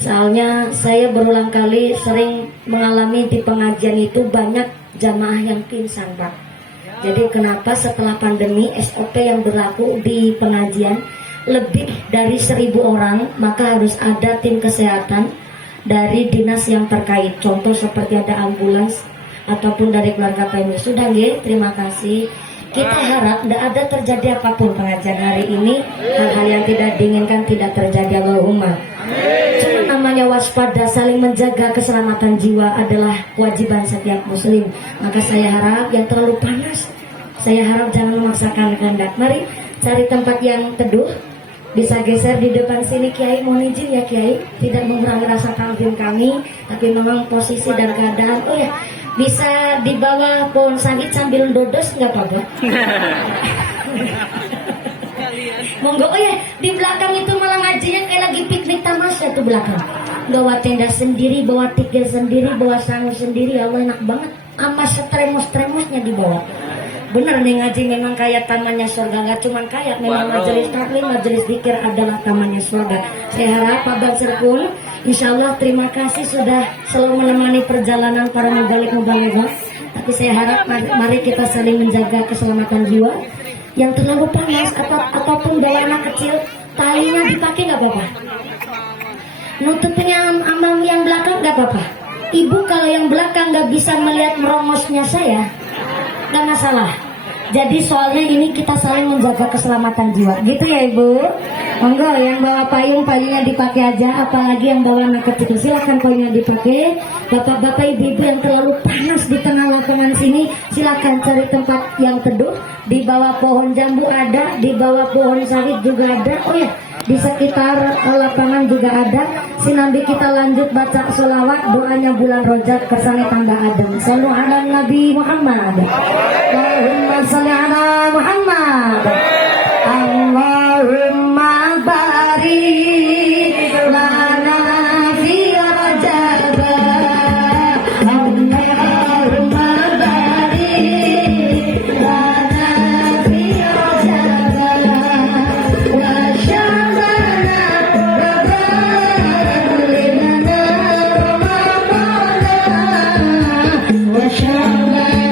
Soalnya saya berulang kali sering mengalami di pengajian itu banyak jamaah yang pingsan Pak. Jadi kenapa setelah pandemi SOP yang berlaku di pengajian lebih dari 1000 orang, maka harus ada tim kesehatan dari dinas yang terkait. Contoh seperti ada ambulans ataupun dari keluarga PMI. Sudah nggih, terima kasih. Kita harap tidak ada terjadi apapun pengajian hari ini. Hal-hal yang tidak diinginkan tidak terjadi, Allahumma. Cuma namanya waspada, saling menjaga keselamatan jiwa adalah kewajiban setiap muslim. Maka saya harap yang terlalu panas, saya harap jangan memaksakan kehendak. Mari cari tempat yang teduh. Bisa geser di depan sini Kiai, mohon izin ya Kiai, tidak mengurangi rasa kagum kami, tapi memang posisi dan keadaan. Oh ya, bisa di bawah pohon sangit sambil dodos nggak apa-apa. Monggo. Oh ya, di belakang itu malah ngajinya kayak lagi piknik tamasya tuh belakang. Bawa tenda sendiri, bawa tikil sendiri, bawa sangu sendiri. Ya Allah, enak banget. Sama setremos-tremosnya dibawa. Bener nih, ngaji memang kayak tamannya surga. Gak cuma kayak, memang majelis taklim, majelis zikir adalah tamannya surga. Saya harap Pak Bansir pun insya Allah terima kasih sudah selalu menemani perjalanan para mubalik-mubaligah. Tapi saya harap mari kita saling menjaga keselamatan jiwa. Yang terlalu panas ataupun bawa anak kecil, talinya dipakai gak apa-apa. Nutupnya amal yang belakang gak apa-apa. Ibu kalau yang belakang gak bisa melihat merongosnya saya, gak masalah. Jadi soalnya ini kita saling menjaga keselamatan jiwa, gitu ya Ibu. Monggo yang bawa payungnya dipakai aja, apalagi yang bawa anak kecil silahkan payungnya dipakai. Bapak-bapak ibu-ibu yang terlalu panas di tengah lingkungan sini, silakan cari tempat yang teduh. Di bawah pohon jambu ada, di bawah pohon sawit juga ada. Oh ya, di sekitar lapangan juga ada. Sinambi kita lanjut baca sholawat doanya bulan Rajab kersane tangga Adam. Sallu ala Nabi Muhammad. Allahumma sholli ala Muhammad. Allahumma barik lana fi Rajab. Allahumma barik lana fi Rajab wa sya'bana wa sya'bana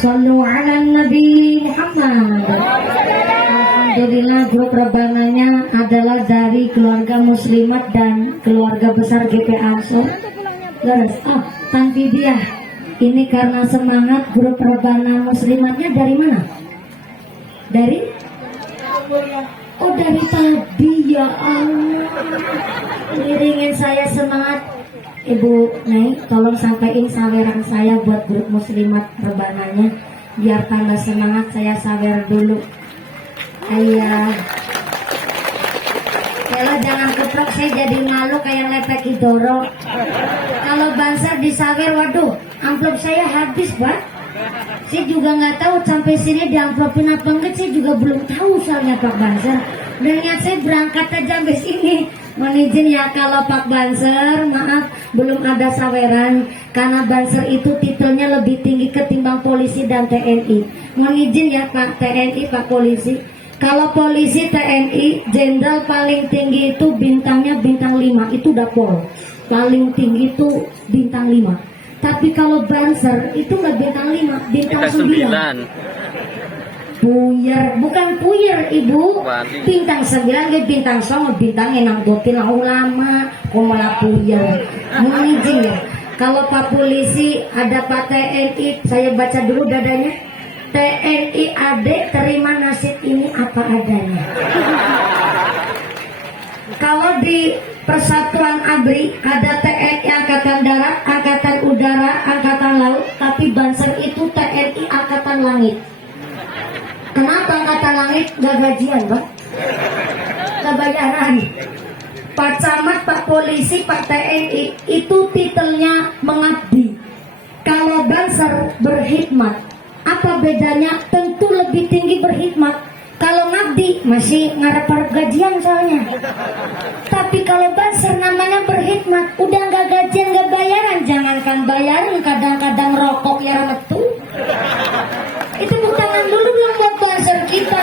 Sallu ala Nabi Muhammad. Alhamdulillah, grup rebananya adalah dari keluarga muslimat dan keluarga besar GP Ansor. Terus, Tanti dia. Ini karena semangat grup rebana muslimatnya dari mana? Dari Oh dari tadi ya Allah. Iringin saya semangat. Ibu Nai, tolong sampaikan saweran saya buat grup muslimat rebananya biar tambah semangat. Saya sawer dulu. Ayah. Kalau jangan keprok saya jadi malu kayak lepek idoro. Kalau Banser disawer, waduh, amplop saya habis, Pak. Saya juga nggak tahu sampai sini diamplopin apa enggak, saya juga belum tahu soalnya Pak Banser. Dan niat saya berangkat aja sampai sini. Mohon izin ya kalau Pak Banser, maaf belum ada saweran karena Banser itu titelnya lebih tinggi ketimbang polisi dan TNI. Mohon izin ya Pak TNI, Pak polisi. Kalau polisi TNI jenderal paling tinggi itu bintangnya bintang 5, itu udah pol. Paling tinggi itu bintang 5. Tapi kalau Banser itu nggak bintang 5, bintang 9. Puyer, bukan puyer Ibu. Bintang 9 ke bintang 9, bintang enang dotin ulama, kok malah puyer. Mohon izin ya. Kalau Pak polisi ada Pak TNI, saya baca dulu dadanya. TNI adek terima nasib ini apa adanya. Kalau di Persatuan ABRI ada TNI Angkatan Darat, Angkatan Udara, Angkatan Laut, tapi Banser itu TNI Angkatan Langit. Kenapa Angkatan Langit? Gak gajian, Pak. Gak bayaran. Pak Camat, Pak Polisi, Pak TNI itu titelnya mengabdi. Kalau Banser berkhidmat. Apa bedanya? Tentu lebih tinggi berkhidmat. Kalau ngabdi masih ngarep-ngarep gajian soalnya. Tapi kalau Banser namanya berkhidmat, udah nggak gajian nggak bayaran. Jangankan bayaran, kadang-kadang rokok ya metu. Itu tangan dulu belum buat Banser kita.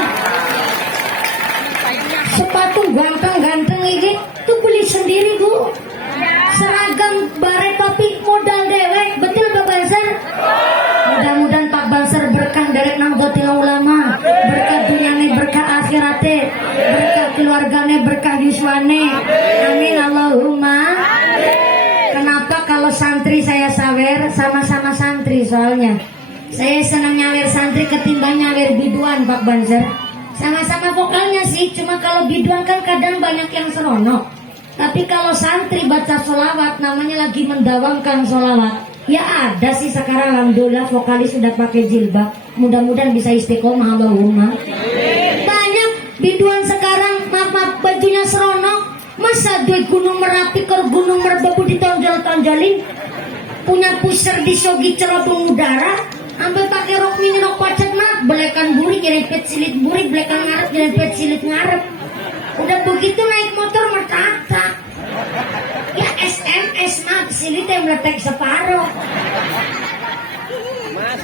Sepatu ganteng-ganteng ini tuh beli sendiri Bu. Seragam baret tapi modal dewek, betul Pak Banser? Mudah-mudahan Pak Banser berkah dari Nahdlatul Ulama, berkah dunyane, berkah akhirate, berkah keluargane, berkah yuswane. Amin Allahumma. Kenapa kalau santri saya sawer, sama-sama santri soalnya. Saya senang nyawer santri ketimbang nyawer biduan Pak Banser. Sama-sama vokalnya sih, cuma kalau biduan kan kadang banyak yang seronok. Tapi kalau santri baca sholawat, namanya lagi mendawamkan sholawat. Ya ada sih sekarang alhamdulillah vokalis sudah pakai jilbab. Mudah-mudahan bisa istiqomah Allahumma. Banyak biduan sekarang maaf bajunya seronok. Masa duit Gunung Merapi ke Gunung Merbabu ditonjol-tonjolin. Punya pusar di sogi celobong udara. Ambil pakai rok mini rok pacet mah. Belekan buri nyerempet silit buri, belekan ngarep nyerempet silit ngarep. Udah begitu naik motor mertata. Ya SMS mah silitnya meletek separuh.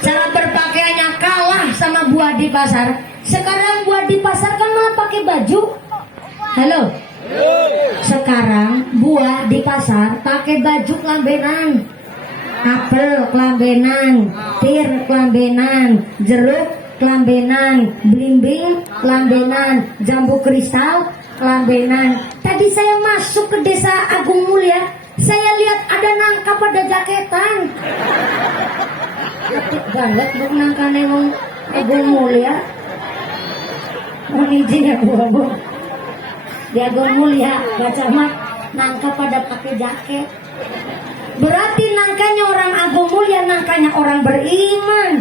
Cara berpakaiannya kalah sama buah di pasar. Sekarang buah di pasar kan malah pakai baju. Halo. Sekarang buah di pasar pakai baju kelambenan. Apel kelambenan, pir kelambenan, jeruk kelambenan, blimbing kelambenan, jambu kristal kelambenan. Tadi saya masuk ke desa Agung Mulia, saya lihat ada nangka pada jaketan. Ketik banget bu nangka nemong Agung Mulia. Mohon izin ya bu. Di Agung Mulia baca mah nangka pada pakai jaket. Berarti nangkanya orang Agung Mulia, nangkanya orang beriman.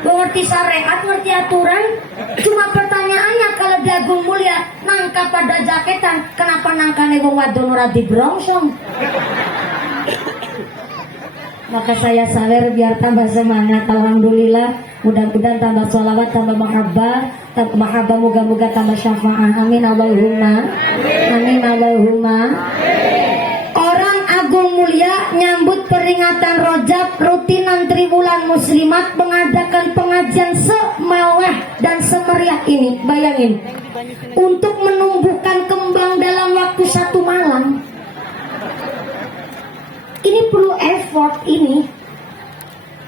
Mengerti syariat, ngerti aturan. Cuma pertanyaannya kalau di Agung Mulia nangka pada jaketan, kenapa nangkane wong wadon ora dibrongsong? Maka saya sawer biar tambah semangat. Alhamdulillah, mudah-mudahan tambah sholawat, tambah mahabbah, moga-moga tambah syafaat. Amin Allahumma. Amin Allahumma. Orang Agung Mulia nyambut peringatan Rajab rutinan Triwulan Muslimat mengadakan pengajian semewah dan semeriah ini. Bayangin, untuk menumbuhkan kembang dalam waktu 1 malam. Ini perlu effort, ini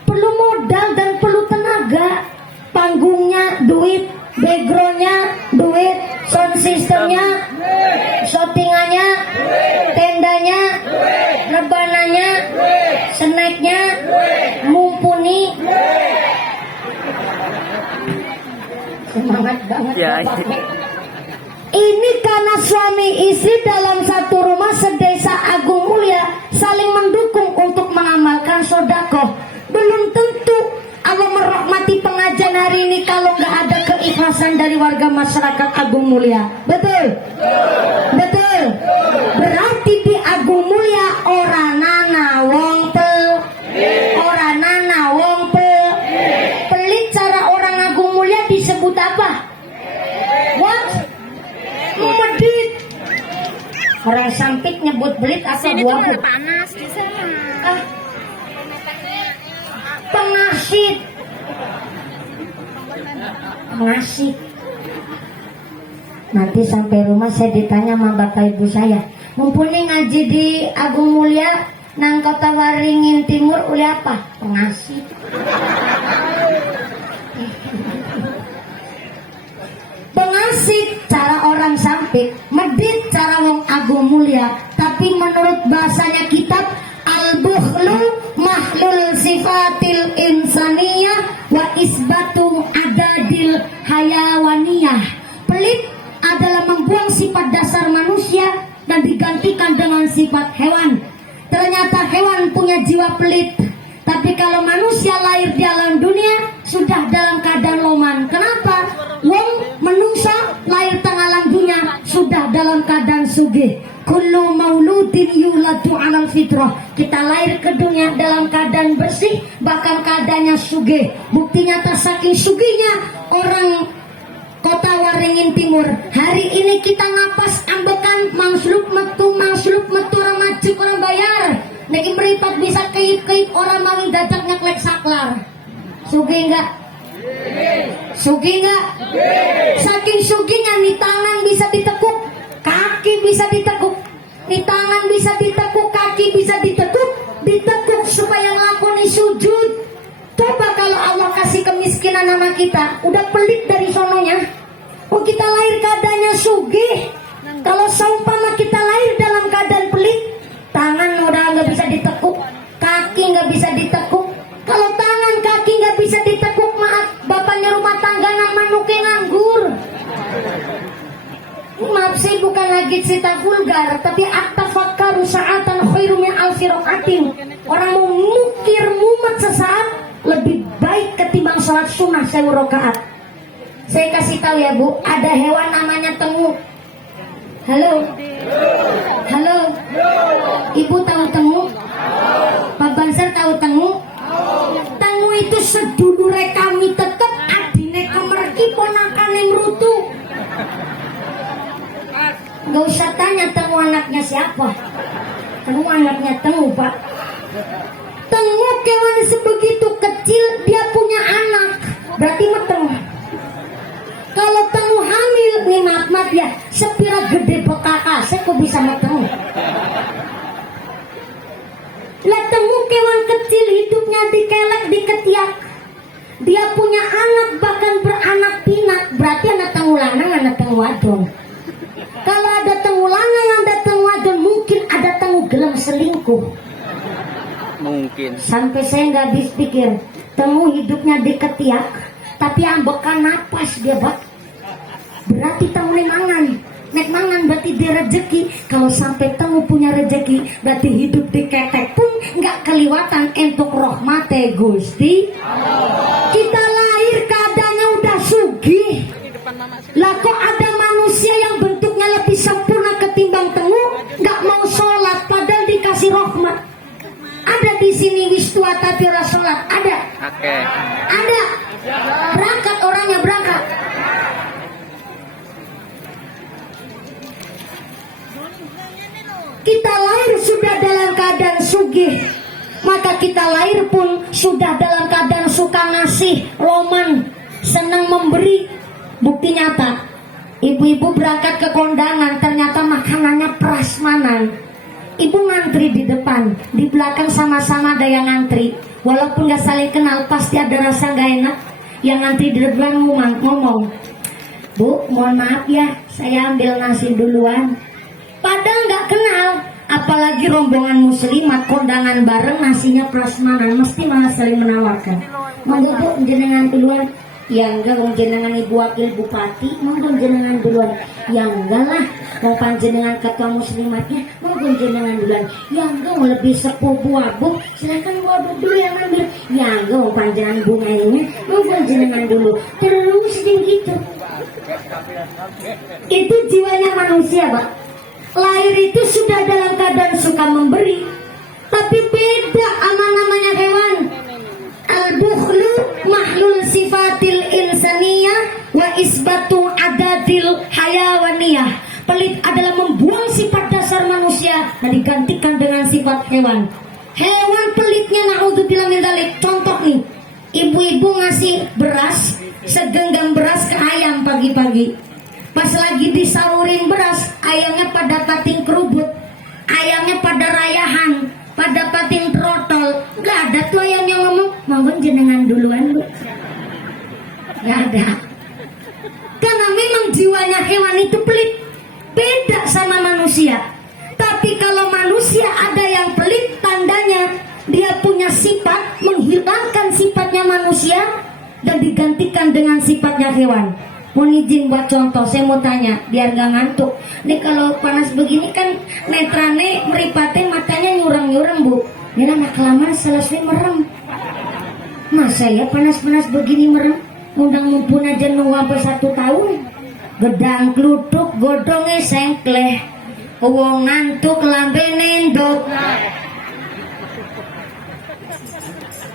perlu modal dan perlu tenaga. Panggungnya duit, backgroundnya duit, sound systemnya, shootingannya, tendanya, rebananya, snacknya, mumpuni. Semangat banget ya, Bapak. Ini karena suami istri dalam satu rumah sedesa agung mulia saling mendukung untuk mengamalkan sedekah. Belum tentu Allah merahmati pengajian hari ini kalau nggak ada keikhlasan dari warga masyarakat agung mulia. Betul? Betul. Berarti di agung mulia ora nana wong ora nana wong pelit. Cara orang agung mulia disebut apa? What? Medit. Orang sampit nyebut belit apa buah? Panas di sana. Ah, pengasih. Nanti sampai rumah saya ditanya sama bapak ibu saya, mumpuni ngaji di Agung Mulia nang Kota Waringin Timur uli apa? Pengasih. Pengasih cara orang sampit, medit cara wong Agung Mulia. Tapi menurut bahasanya kitab Al-Bukhlu mahlul sifatil insaniyah wa isbatu adadil hayawaniyah. Pelit adalah membuang sifat dasar manusia dan digantikan dengan sifat hewan. Ternyata hewan punya jiwa pelit. Tapi kalau manusia lahir di alam dunia sudah dalam keadaan loman. Kenapa? Wong menungsa lahir tengah alam dunia sudah dalam keadaan sugih. Kullu mauludin yuladu alal fitrah. Kita lahir ke dunia dalam keadaan bersih, bahkan keadaannya sugih. Bukti nyata saking sugihnya orang Kota Waringin Timur. Hari ini kita napas ambekan mangsluk metu orang maju orang bayar. Niki meripat bisa keip orang mau dadak nyeklek saklar. Sugih enggak? Sugih enggak? Saking sugihnya nih tangan bisa ditekuk, kaki bisa ditekuk. Nih tangan bisa ditekuk, kaki bisa ditekuk supaya ngelakoni sujud. Coba kalau Allah kasih kemiskinan nama kita, udah pelit dari sononya. Oh kita lahir keadaannya sugih. Kalau seumpama kita lahir dalam keadaan pelit, tangan udah nggak bisa ditekuk, kaki nggak bisa ditekuk. Kalau tangan kaki nggak bisa ditekuk, maaf, bapaknya rumah tangga nang manuke nganggur. Maaf sih bukan lagi cerita vulgar, tapi at-tafakkaru sa'atan khairu min alfi rakaatin. Orang mau mukir mumet sesaat lebih baik ketimbang sholat sunnah 1000 rakaat. Saya kasih tahu ya Bu, ada hewan namanya tengu. Halo, halo, Ibu tahu tengu? Pak Bansar tahu tengu? Tengu itu sedulure kami tetep adine kemerki ponakane mrutu. Gak usah tanya tengu anaknya siapa. Tengu anaknya tengu Pak. Tengu kewan sebegitu kecil dia punya anak, berarti meteng. Kalau tengu hamil nih maaf ya, sepira gede bekakase kok bisa meteng. Lah tengu kewan kecil hidupnya dikelek diketiak. Dia punya anak bahkan beranak pinak, berarti anak tengu lanang anak tengu wadon. Kalau ada tengu lanang ada tengu wadon, mungkin ada tengu gelem selingkuh. Mungkin. Sampai saya nggak habis pikir, tengu hidupnya diketiak, tapi ambekan napas dia Pak. Berarti tengu nek mangan berarti dia rezeki. Kalau sampai tengu punya rezeki, berarti hidup diketek pun nggak keliwatan entuk rahmate Gusti. Kita lahir keadaannya udah sugih. Lah kok ada manusia yang bentuknya lebih sempurna ketimbang tengu, nggak mau sholat padahal dikasih rahmat. Ada di sini wis tua tapi ora sholat, ada? Oke. Ada. Berangkat orangnya berangkat. Kita lahir sudah dalam keadaan sugih, maka kita lahir pun sudah dalam keadaan suka ngasih, roman, senang memberi. Bukti nyata, ibu-ibu berangkat ke kondangan, ternyata makanannya prasmanan. Ibu ngantri di depan, di belakang sama-sama ada yang ngantri. Walaupun gak saling kenal, pasti ada rasa gak enak. Yang ngantri di depan ngomong, Bu, mohon maaf ya, saya ambil nasi duluan. Padahal gak kenal, apalagi rombongan muslimat, kondangan bareng, nasinya prasmanan, mesti malah saling menawarkan. Monggo Bu, jenengan duluan. Ya enggak, wong jenengan ibu wakil bupati, monggo jenengan duluan. Ya enggak lah, wong panjenengan ketua muslimatnya, monggo jenengan duluan. Ya enggak, wong lebih sepuh Bu Abu, silakan Bu Abu dulu yang ambil. Ya enggak, wong panjenengan Bu Ngainya, monggo jenengan dulu. Terus gitu. Itu jiwanya manusia, Pak. Lahir itu sudah dalam keadaan suka memberi, tapi beda sama namanya hewan. Al-bukhlu mahlul sifatil insaniyah wa isbatu adatil hayawaniyah. Pelit adalah membuang sifat dasar manusia dan digantikan dengan sifat hewan. Hewan pelitnya naudzubillah min dzalik. Contoh nih, ibu-ibu ngasih beras, segenggam beras ke ayam pagi-pagi. Pas lagi disalurin beras, ayamnya pada pating kerubut, ayamnya pada rayahan, pada pating trotol. Gak ada tuh ayam yang ngomong, mohon jenengan duluan Bu. Gak ada. Karena memang jiwanya hewan itu pelit, beda sama manusia. Tapi kalau manusia ada yang pelit, tandanya dia punya sifat, menghilangkan sifatnya manusia dan digantikan dengan sifatnya hewan. Mohon izin buat contoh, saya mau tanya biar gak ngantuk. Nih kalau panas begini kan netrane meripate matanya nyurang-nyurang Bu. Ini lama kelamaan selesai merem. Masa ya panas-panas begini merem? Undang mumpun aja nunggu sampai 1 tahun. Gedang kluduk godongnya sengkleh, wong ngantuk lambe nendok.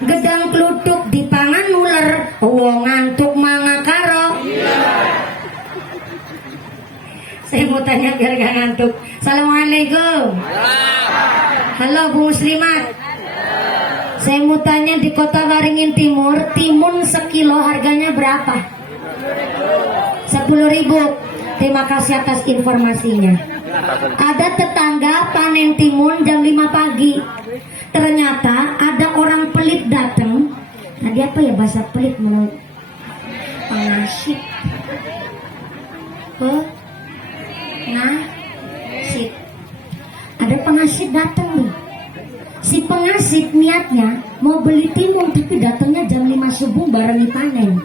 Gedang kluduk dipangan ular, wong ngantuk manga karo. Saya mau tanya biar gak ngantuk. Assalamualaikum. Halo Bu Muslimat. Saya mau tanya, di Kota Waringin Timur, timun sekilo harganya berapa? 10.000. Terima kasih atas informasinya. Ada tetangga panen timun jam 5 pagi. Ternyata ada orang pelit datang. Tadi apa ya bahasa pelit menurut? Pengasih. Pengasih. Ada pengasih datang nih. Si pengasih niatnya mau beli timun, tapi datangnya jam 5 subuh bareng panen.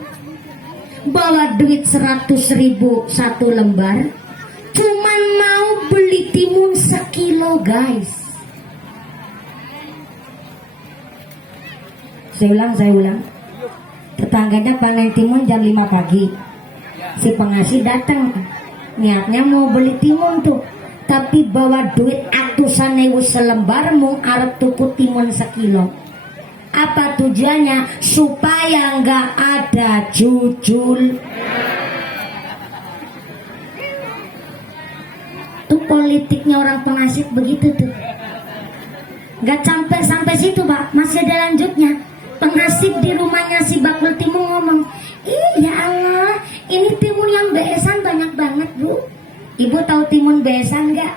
Bawa duit 100.000 1 lembar, cuman mau beli timun sekilo guys. Saya ulang. Tetangganya panen timun jam 5 pagi. Si pengasih datang, niatnya mau beli timun tuh, tapi bawa duit atusan ewu selembar, mau arep tuku timun sekilo. Apa tujuannya? Supaya nggak ada jujul. Tuh politiknya orang pengasih begitu tuh. Nggak sampai situ Pak, masih ada lanjutnya. Pengasih di rumahnya si bakul timun ngomong, ya Allah, ini timun yang beesan banyak banget Bu. Ibu tahu timun beesan nggak?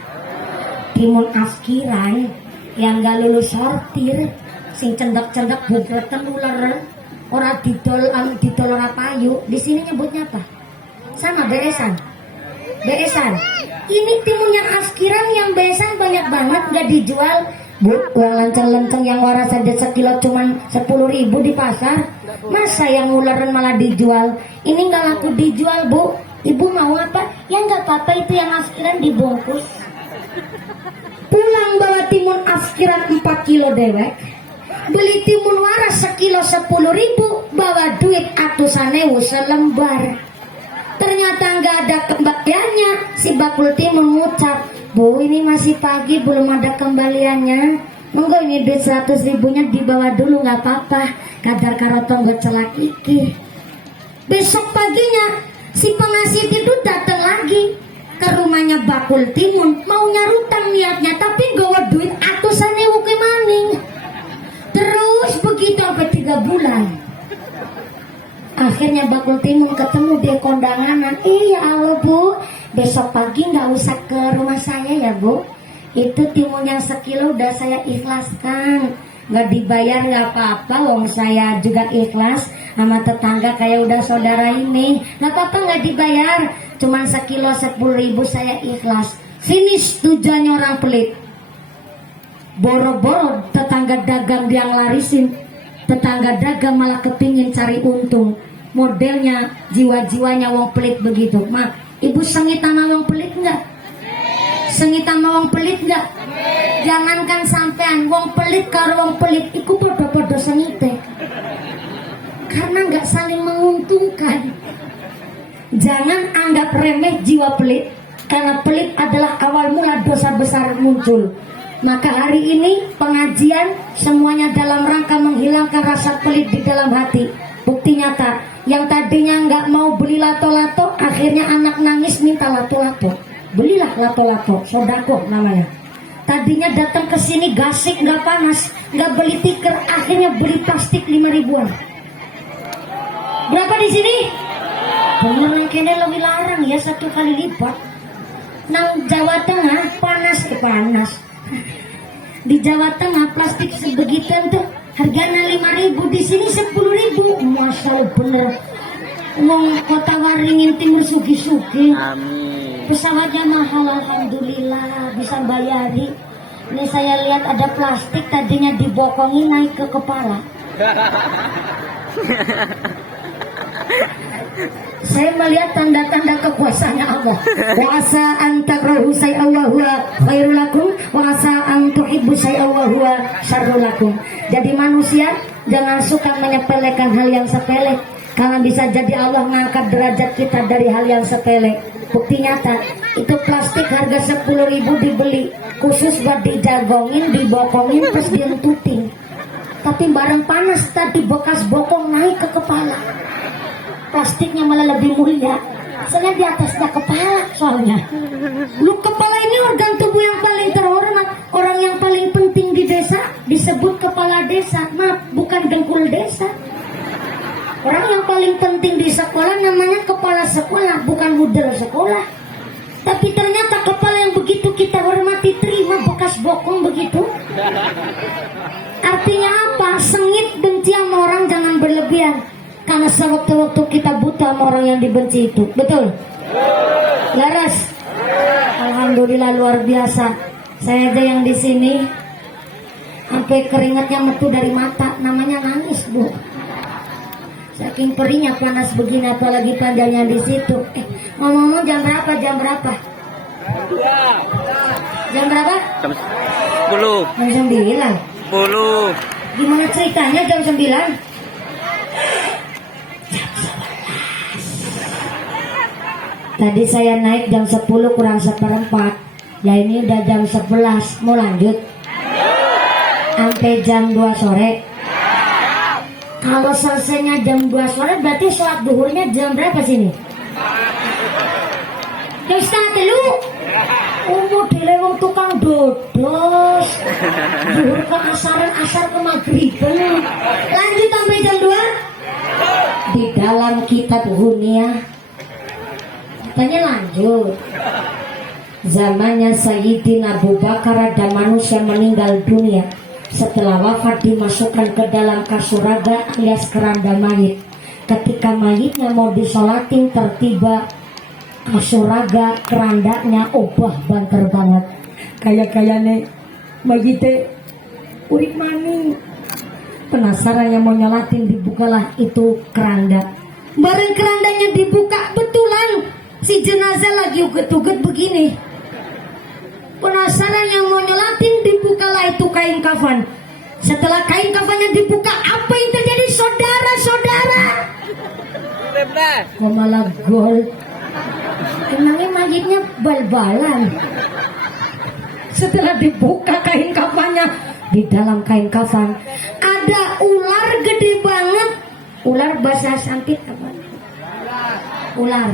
Timun askiran yang nggak lulus sortir, sing cendak-cendak bubretan ular, ora didol ora payu. Di sini nyebutnya apa? Sama beesan. Ini timun yang askiran yang beesan banyak banget, nggak dijual. Bu, uang lanceng-lanceng yang waras aja sekilo cuman 10.000 di pasar. Masa yang uleran malah dijual? Ini nggak laku dijual Bu. Ibu mau apa? Ya nggak apa-apa, itu yang askiran dibungkus. Pulang bawa timun askiran 4 kilo dewek. Beli timun waras sekilo 10.000, bawa duit atusan ewu selembar. Ternyata nggak ada kembaliannya. Si bakul timun ngucap, Bu, ini masih pagi belum ada kembaliannya. Monggo ini duit 100.000-nya dibawa dulu, nggak apa-apa. Kadar karotong buat celak iki. Besok paginya si pengasih itu datang lagi ke rumahnya bakul timun, mau nyarutang niatnya, tapi gawa duit atusan ewu ke maning. Terus begitu sampai 3 bulan. Akhirnya bakul timun ketemu di kondangan. Ya Allah Bu, besok pagi nggak usah ke rumah saya ya Bu. Itu timun yang sekilo udah saya ikhlaskan. Nggak dibayar nggak apa-apa, wong saya juga ikhlas sama tetangga kayak udah saudara ini. Nggak apa-apa nggak dibayar, cuman sekilo 10.000 saya ikhlas. Finish tujuannya orang pelit. Boro-boro tetangga dagang dia larisin, tetangga dagang malah kepingin cari untung. modelnya jiwa-jiwanya wong pelit begitu. Mak, ibu sengit sama wong pelit enggak? Sengit sama wong pelit enggak? Jangankan sampean wong pelit karo wong pelit iku podo-podo sengite. Karena enggak saling menguntungkan. Jangan anggap remeh jiwa pelit, karena pelit adalah awal mula dosa besar muncul. Maka hari ini pengajian semuanya dalam rangka menghilangkan rasa pelit di dalam hati. Bukti nyata, yang tadinya nggak mau beli lato-lato, akhirnya anak nangis minta lato-lato. Belilah lato-lato, sodako namanya. Tadinya datang ke sini gasik nggak panas, nggak beli tiker, akhirnya beli plastik 5 ribuan. Berapa di sini? Bener kene lebih larang ya, 1 kali lipat. Nang Jawa Tengah panas. Di Jawa Tengah plastik sebegituan tuh harganya 5.000, di sini 10.000. Masya Allah bener. Wong Kota Waringin Timur sugi-sugi. Amin. Pesawatnya mahal, alhamdulillah bisa bayari. Ini saya lihat ada plastik tadinya dibokongi naik ke kepala. Saya melihat tanda-tanda kekuasaannya Allah. Wa asa an takrahu syai'an wa huwa khairul lakum wa asa an tuhibbu syai'an wa huwa syarrul lakum. Jadi manusia jangan suka menyepelekan hal yang sepele, karena bisa jadi Allah ngangkat derajat kita dari hal yang sepele. Bukti nyata, itu plastik harga 10.000 dibeli khusus buat dijagongin, dibokongin, terus dientutin. Tapi bareng panas tadi bekas bokong naik ke kepala. Plastiknya malah lebih mulia, soalnya di atasnya kepala soalnya. Lu kepala ini organ tubuh yang paling terhormat, orang yang paling penting di desa disebut kepala desa, maaf bukan dengkul desa. Orang yang paling penting di sekolah namanya kepala sekolah, bukan model sekolah. Tapi ternyata kepala yang begitu kita hormati terima bekas bokong begitu. Artinya apa? Sengit benci sama orang jangan berlebihan. Karena sewaktu-waktu kita buta sama orang yang dibenci itu. Betul? Laras? Alhamdulillah luar biasa. Saya aja yang di sini sampai keringatnya metu dari mata, namanya nangis, Bu. Saking perihnya panas begini, apalagi panjangnya di situ. Ngomong-ngomong jam berapa? Jam berapa? Jam berapa? Jam 10. Jam 9. 10. Gimana ceritanya jam 9? Tadi saya naik jam 10 kurang 1/4. Ya ini udah jam 11. Mau lanjut? Sampai jam 2 sore. Kalau selesainya jam 2 sore berarti sholat duhurnya jam berapa sini? Jam 2:30. Modele wong tukang dodos. Duhur ke asaran, asar ke maghriban. Lanjut sampai jam 2. Di dalam kitab Hunia katanya lanjut. Zamannya Sayyidina Abu Bakar ada manusia meninggal dunia. Setelah wafat dimasukkan ke dalam kasuraga alias keranda mayit. Ketika mayitnya mau disolatin tertiba kasuraga kerandanya obah banter banget. Kayak-kayaknya mayitnya urip maning. Penasaran yang mau nyolatin, dibukalah itu keranda. Bareng kerandanya dibuka betulan si jenazah lagi uget-uget begini. Penasaran yang mau nyolatin, dibukalah itu kain kafan. Setelah kain kafannya dibuka, apa yang terjadi saudara-saudara? Kok malah gol? Emangnya mayitnya bal-balan. Setelah dibuka kain kafannya, di dalam kain kafan ada ular gede banget. Ular bahasa Sanskertit apa? Ular.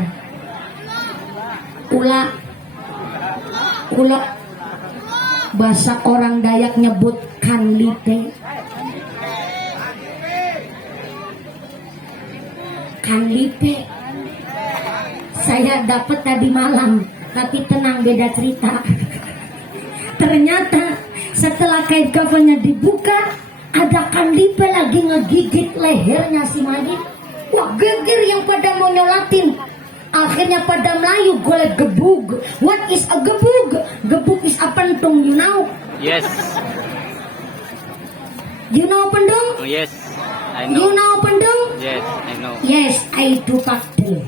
Ula bahasa orang Dayak nyebut kanlipe. Kanlipe saya dapat tadi malam, tapi tenang beda cerita. Ternyata setelah kain kafannya dibuka, ada kanlipe lagi ngegigit lehernya si mayit. Wah, geger yang pada mau nyolatin. Akhirnya pada Melayu golek gebug. What is a gebug? Gebug is a pentung, you know? Yes. You know pentung? Oh, yes. I You know. know pendung? Yes, I know. Yes, I do pakde.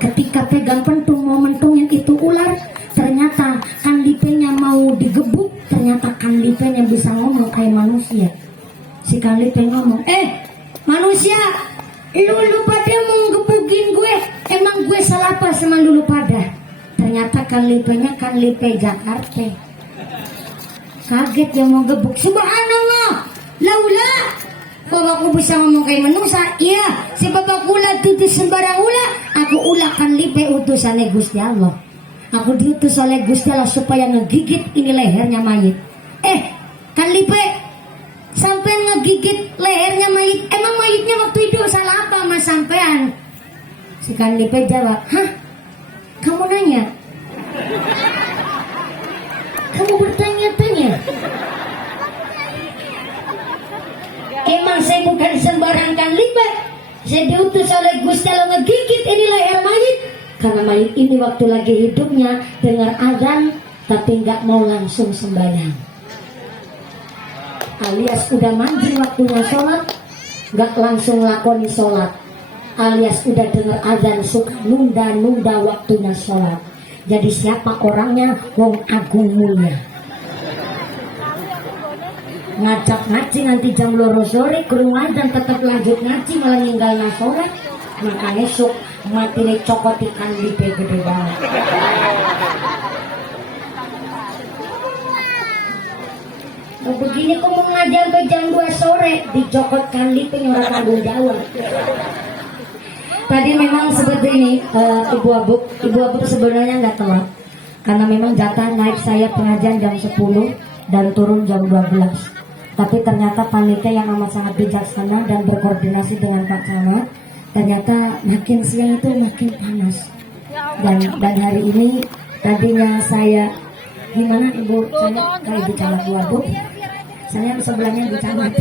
Ketika pegang pentung mau mentungin itu ular, ternyata kanlipenya mau digebuk, ternyata kanlipenya bisa ngomong kayak manusia. Si kanlipe ngomong, manusia, lu pada mau gebukin gue, emang gue salah apa sama lu pada? Ternyata kanlipenya kanlipe Jakarta. Kaget yang mau gebuk, subhanallah, laula. Kalau aku bisa ngomong kayak manusia, iya, sebab aku ulah tutus sembarang ulah, aku ulah kanlipe utusan Gusti Allah. Aku diutus oleh Gusti Allah supaya ngegigit ini lehernya mayit. Kanlipe, sampai ngegigit lehernya mayit, emang mayitnya waktu itu salah apa mas sampean? Si kanlipe jawab, hah? Kamu nanya? Kamu bertanya-tanya? Emang saya bukan sembarang kanlipe. Saya diutus oleh Gusti Allah ngegigit ini leher mayit. Karena mayit ini waktu lagi hidupnya dengar azan tapi nggak mau langsung sembahyang. Alias udah mandi waktunya sholat, nggak langsung lakoni sholat. Alias udah dengar azan suka nunda-nunda waktunya sholat. Jadi siapa orangnya? Wong agung mulia. Ngajak ngaji nanti jam 2 sore ke rumah dan tetap lanjut ngaji malah ninggal sholat. Makanya sok mati nih cokot ikan lipe gede banget. Nah, begini kok mau ngaji sampai jam 2 sore dicokotkan lipe nyurat tanggung jawab. Tadi memang seperti ini Ibu Abu sebenarnya nggak telat karena memang jatah naik saya pengajian jam 10 dan turun jam 12. Tapi ternyata panitia yang amat sangat bijaksana dan berkoordinasi dengan Pak Camat, ternyata makin siang itu makin panas. Dan hari ini tadinya saya gimana Ibu Camat kayak di Camat Bu, saya sebelahnya di Camat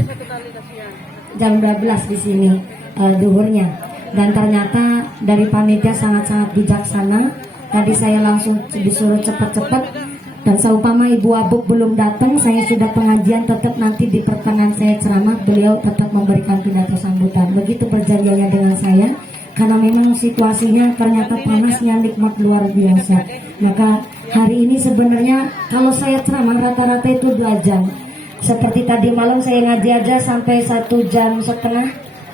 jam 12 di sini duhurnya. Dan ternyata dari panitia sangat-sangat bijaksana. Tadi saya langsung disuruh cepat-cepat. Dan seumpama Ibu Abu belum datang, saya sudah pengajian, tetap nanti di pertengahan saya ceramah, beliau tetap memberikan pidato sambutan. Begitu perjanjiannya dengan saya, karena memang situasinya ternyata panasnya nikmat luar biasa. Maka hari ini sebenarnya kalau saya ceramah rata-rata itu 2 jam. Seperti tadi malam saya ngaji aja sampai 1 jam setengah,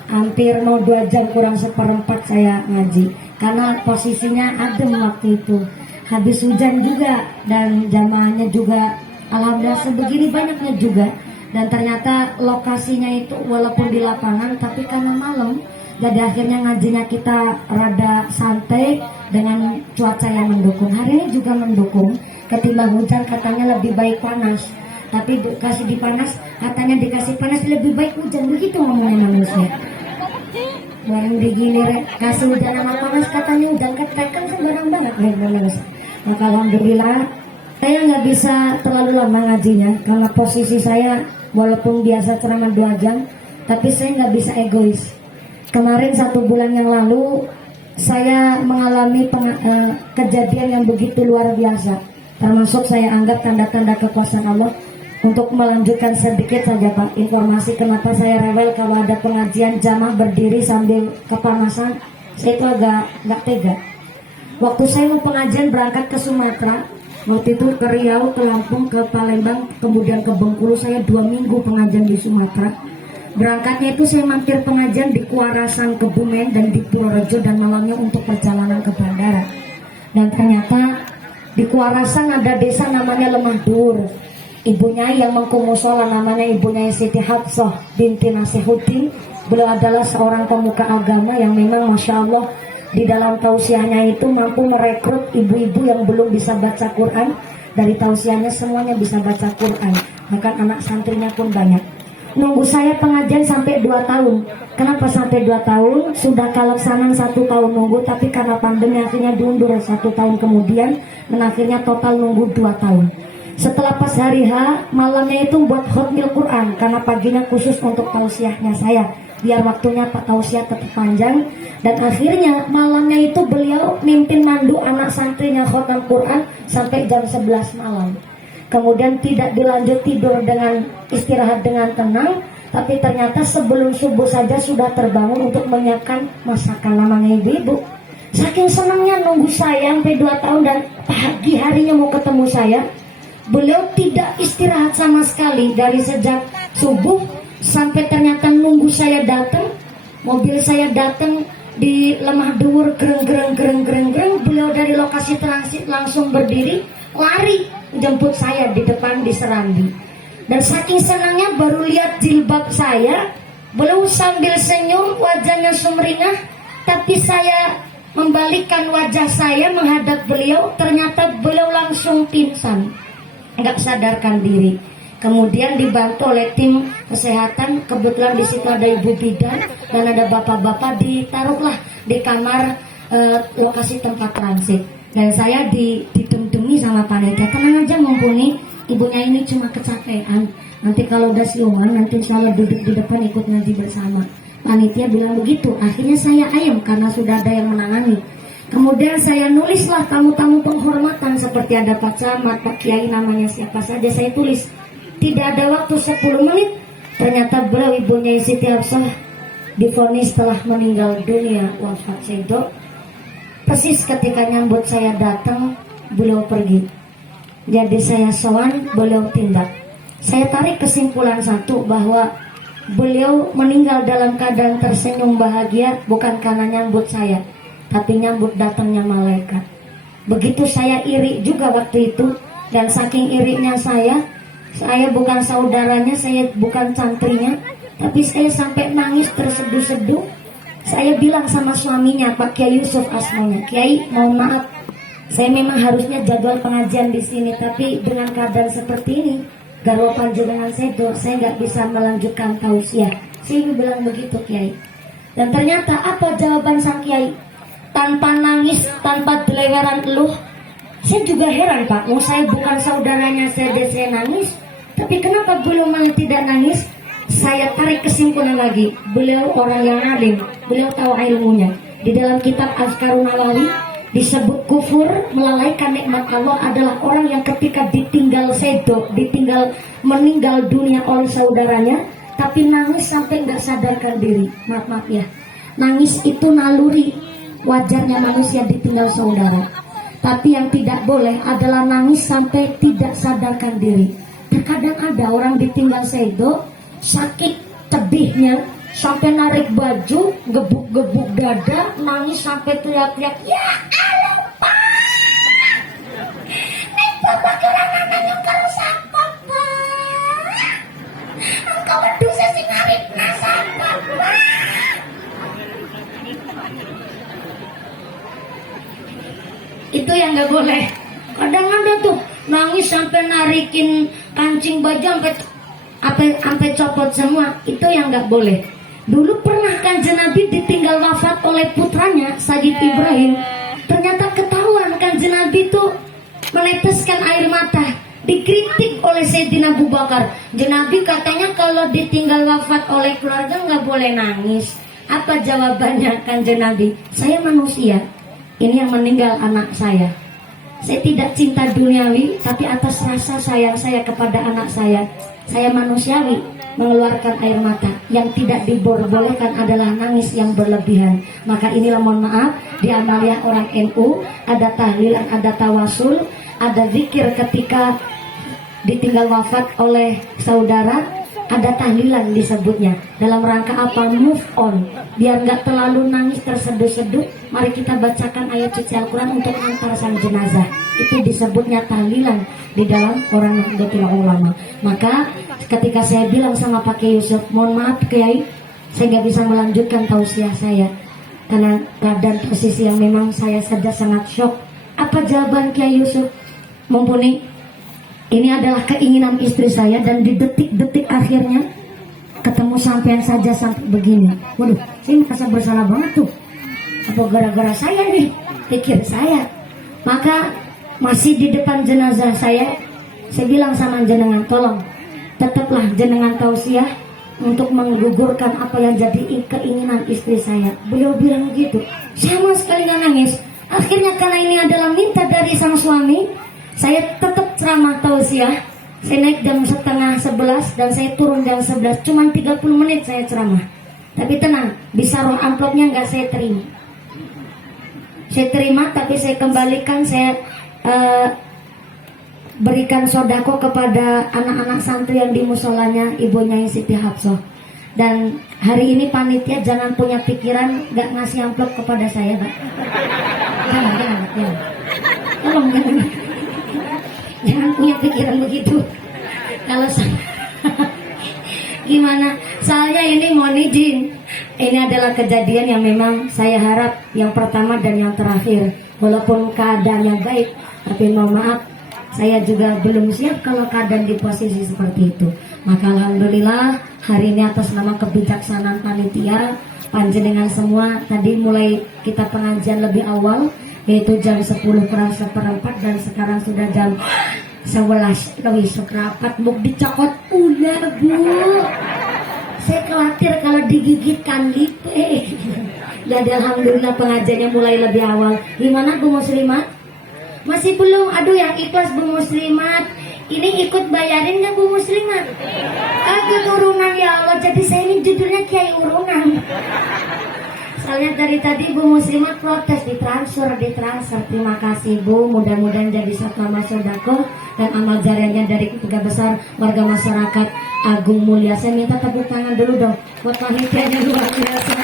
hampir mau 2 jam kurang seperempat saya ngaji. Karena posisinya adem waktu itu. Habis hujan juga dan jamaahnya juga alhamdulillah sebegini banyaknya juga. Dan ternyata lokasinya itu walaupun di lapangan tapi karena malam, jadi akhirnya ngajinya kita rada santai dengan cuaca yang mendukung. Hari ini juga mendukung, ketimbang hujan katanya lebih baik panas. Tapi dikasih di panas, katanya dikasih panas lebih baik hujan. Begitu ngomongnya manusia. Orang begini kasih hujan sama panas katanya hujan kan sembarang banget manusia. Maka alhamdulillah saya nggak bisa terlalu lama ngajinya karena posisi saya walaupun biasa ceramah 2 jam, tapi saya nggak bisa egois. Kemarin 1 bulan yang lalu saya mengalami kejadian yang begitu luar biasa, termasuk saya anggap tanda-tanda kekuasaan Allah. Untuk melanjutkan sedikit saja Pak informasi kenapa saya rewel kalau ada pengajian jamaah berdiri sambil kepanasan, saya itu agak nggak tega. Waktu saya mau pengajian berangkat ke Sumatera, waktu itu ke Riau, ke Lampung, ke Palembang, kemudian ke Bengkulu, saya 2 minggu pengajian di Sumatera. Berangkatnya itu saya mampir pengajian di Kuarasan, Kebumen, dan di Purworejo, dan malamnya untuk perjalanan ke bandara. Dan ternyata di Kuarasan ada desa namanya Lemah Dur. Ibunya yang mengkumusola namanya ibunya Siti Hafsah binti Nasihuddin. Beliau adalah seorang pemuka agama yang memang Masya Allah di dalam tausiahnya itu mampu merekrut ibu-ibu yang belum bisa baca Quran. Dari tausiahnya semuanya bisa baca Quran, bahkan anak santrinya pun banyak. Nunggu saya pengajian sampai 2 tahun. Kenapa sampai 2 tahun? Sudah kalaksanan 1 tahun nunggu, tapi karena pandemi akhirnya diundur 1 tahun kemudian, dan akhirnya total nunggu 2 tahun. Setelah pas hari H, malamnya itu buat khotmil Quran, karena paginya khusus untuk tausiahnya saya, biar waktunya Pak tausiah tetap panjang. Dan akhirnya malamnya itu beliau mimpin mandu anak santrinya khotam Quran sampai jam 11 malam. Kemudian tidak dilanjut tidur dengan istirahat dengan tenang, Tapi ternyata sebelum subuh saja sudah terbangun untuk menyiapkan masakan namanya ibu-ibu. Saking senangnya nunggu saya sampai 2 tahun dan pagi harinya mau ketemu saya. Beliau tidak istirahat sama sekali dari sejak subuh sampai ternyata nunggu saya datang. Mobil saya datang di Lemah Duwur, gereng. Beliau dari lokasi transit langsung berdiri, lari jemput saya di depan di Serambi. Dan saking senangnya baru lihat jilbab saya, beliau sambil senyum, wajahnya sumringah. Tapi saya membalikkan wajah saya menghadap beliau, ternyata beliau langsung pingsan, nggak sadarkan diri. Kemudian dibantu oleh tim kesehatan, kebetulan di situ ada ibu bidan dan ada bapak-bapak, ditaruhlah di kamar lokasi tempat transit. Dan saya ditemui sama panitia, tenang aja mumpuni ibunya ini cuma kecapean. Nanti kalau udah siuman, nanti saya duduk di depan ikut ngaji bersama. Panitia bilang begitu. Akhirnya saya ayam karena sudah ada yang menangani. Kemudian saya nulislah tamu-tamu penghormatan seperti ada Pak Camat, Pak Kiai, namanya siapa saja saya tulis. Tidak ada waktu 10 menit, ternyata beliau ibunya Siti Hafsah divonis telah meninggal dunia, wafat sedo. Persis ketika nyambut saya datang, beliau pergi. Jadi saya sowan, beliau tindak. Saya tarik kesimpulan satu bahwa beliau meninggal dalam keadaan tersenyum bahagia, bukan karena nyambut saya, tapi nyambut datangnya malaikat. Begitu saya iri juga waktu itu, dan saking irinya saya bukan saudaranya, saya bukan santrinya, tapi saya sampai nangis terseduh-seduh. Saya bilang sama suaminya, Pak Kiai Yusuf asmanya, Kiai mohon maaf, saya memang harusnya jadwal pengajian di sini, tapi dengan keadaan seperti ini, garwa panjenengan sedo, saya nggak bisa melanjutkan tausiah. Saya bilang begitu Kiai. Dan ternyata apa jawaban sang Kiai? Tanpa nangis, tanpa deleweran eluh. Saya juga heran Pak, mau saya bukan saudaranya saja saya nangis, tapi kenapa beliau malah tidak nangis? Saya tarik kesimpulan lagi, beliau orang yang alim, beliau tahu ilmunya. Di dalam kitab Azkarun Nawawi disebut kufur, melalaikan nikmat Allah adalah orang yang ketika ditinggal sedo, ditinggal meninggal dunia oleh saudaranya, tapi nangis sampai nggak sadarkan diri. Maaf ya, nangis itu naluri, wajarnya manusia ditinggal saudara. Tapi yang tidak boleh adalah nangis sampai tidak sadarkan diri. Terkadang ada orang ditinggal sedo, sakit tebihnya, sampai narik baju, gebuk-gebuk dada, nangis sampai teriak-teriak, ya Allah Pak, nih Bapak kelangan yang kalau sapa Pak, engkau berdosa sing arif nasapa Pak. Itu yang nggak boleh. Kadang ada tuh nangis sampai narikin kancing baju sampai copot semua. Itu yang nggak boleh. Dulu pernah Kanjeng Nabi ditinggal wafat oleh putranya Sayyid Ibrahim. Ternyata ketahuan Kanjeng Nabi itu meneteskan air mata. Dikritik oleh Sayyidina Abu Bakar. Kanjeng Nabi katanya kalau ditinggal wafat oleh keluarga nggak boleh nangis. Apa jawabannya Kanjeng Nabi? Saya manusia. Ini yang meninggal anak saya. Saya tidak cinta duniawi, tapi atas rasa sayang saya kepada anak saya manusiawi mengeluarkan air mata. Yang tidak dibolehkan adalah nangis yang berlebihan. Maka inilah mohon maaf, di amalia orang NU ada tahlilan, ada tawasul, ada zikir ketika ditinggal wafat oleh saudara, ada tahlilan disebutnya. Dalam rangka apa? Move on. Biar nggak terlalu nangis terseduh-seduh, mari kita bacakan ayat suci Al-Quran untuk antar sang jenazah. Itu disebutnya tahlilan di dalam orang Nahdlatul Ulama. Maka ketika saya bilang sama Pak Kiai Yusuf, mohon maaf Kiai, saya nggak bisa melanjutkan tausiah saya karena keadaan posisi yang memang saya sudah sangat shock. Apa jawaban Kiai Yusuf? Mumpuni, ini adalah keinginan istri saya dan di detik-detik akhirnya ketemu sampean saja sampai begini. Waduh, saya merasa bersalah banget tuh. Apa gara-gara saya nih? Pikir saya. Maka masih di depan jenazah saya bilang sama jenengan, tolong tetaplah jenengan tausiah untuk menggugurkan apa yang jadi keinginan istri saya. Beliau bilang gitu. Sama sekali nggak nangis. Akhirnya karena ini adalah minta dari sang suami, saya tetap ceramah tausiah. Saya naik jam setengah 11 dan saya turun jam 11. Cuman 30 menit saya ceramah. Tapi tenang, bisa roll amplopnya nggak saya terima. Saya terima tapi saya kembalikan, saya berikan sodako kepada anak-anak santri yang di musolanya Ibu Nyai Siti Hapsoh. Dan hari ini panitia jangan punya pikiran nggak ngasih amplop kepada saya, Pak. Jangan. Tolong jangan punya pikiran begitu. Kalau saya gimana? Soalnya ini mohon izin, ini adalah kejadian yang memang saya harap yang pertama dan yang terakhir. Walaupun keadaannya baik, tapi mohon maaf, saya juga belum siap kalau keadaan di posisi seperti itu. Maka alhamdulillah hari ini atas nama kebijaksanaan panitia, panjenengan semua tadi mulai kita pengajian lebih awal, yaitu jam 10 kurang seperempat, dan sekarang sudah jam 11 lebih seperempat. Buk dicokot ular, Bu. Saya khawatir kalau digigitkan lipe. Jadi alhamdulillah pengajiannya mulai lebih awal. Gimana Bu Muslimat? Masih belum? Aduh, yang ikhlas Bu Muslimat. Ini ikut bayarin nggak Bu Muslimat? Agak urunan ya Allah. Jadi saya ini judulnya Kiai Urunan. Soalnya dari tadi Bu Muslimat protes ditransfer. Terima kasih Bu. Mudah-mudahan jadi satu amal sodako dan amal jariahnya dari keluarga besar warga masyarakat Agung Mulia. Saya minta tepuk tangan dulu dong buat panitianya luar biasa.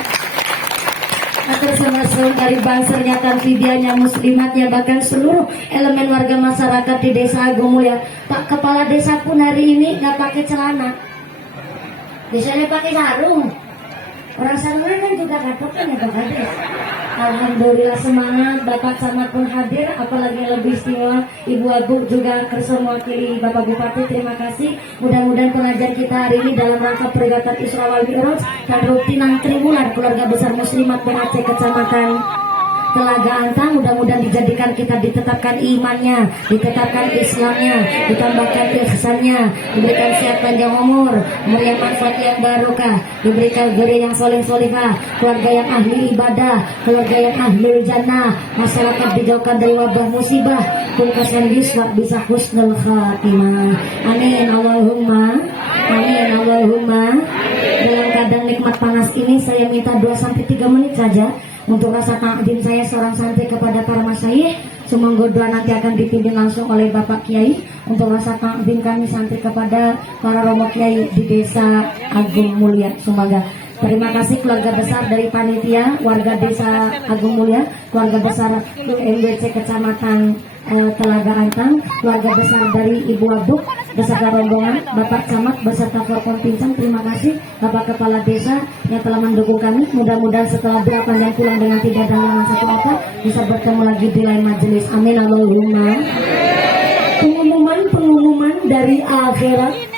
Atur sama dari bansernya, kanfidianya, muslimatnya, bahkan seluruh elemen warga masyarakat di desa Agung Mulia. Pak Kepala Desa pun hari ini nggak pakai celana, biasanya pakai sarung. Orang sarungnya kan juga katokan ya Pak Kades. Alhamdulillah semangat, Bapak Camat pun hadir, apalagi yang lebih istimewa Ibu Agung juga kersa mewakili Bapak Bupati. Terima kasih. Mudah-mudahan pengajian kita hari ini dalam rangka peringatan Isra wal Mi'raj dan rutinan triwulan keluarga besar muslimat BAC Kecamatan Telaga Antang, mudah-mudahan dijadikan kita ditetapkan imannya, ditetapkan Islamnya, ditambahkan ihsannya, diberikan sehat panjang umur yang manfaat yang barokah, diberikan guru yang soleh-solehah, keluarga yang ahli ibadah, keluarga yang ahli jannah, masyarakat dijauhkan dari wabah musibah, pungkasan yuswa bisa husnul khatimah. Amin Allahumma. Amin Allahumma. Dalam keadaan nikmat panas ini saya minta 2-3 menit saja untuk rasa takdim saya seorang santri kepada para masyayikh. Semoga doa nanti akan dipimpin langsung oleh Bapak Kiai. Untuk rasa takdim kami santri kepada para romo Kiai di desa Agung Mulia. Semoga. Terima kasih keluarga besar dari panitia, warga desa Agung Mulia, keluarga besar MWC Kecamatan Telaga Antang, keluarga besar dari Ibu Abuk beserta rombongan, Bapak Camat beserta Forkom Pincang. Terima kasih Bapak Kepala Desa yang telah mendukung kami. Mudah-mudahan setelah doa panjang pulang dengan tidak ada halangan satu apa, bisa bertemu lagi di lain majelis. Amin Allahumma. Pengumuman dari akhirat.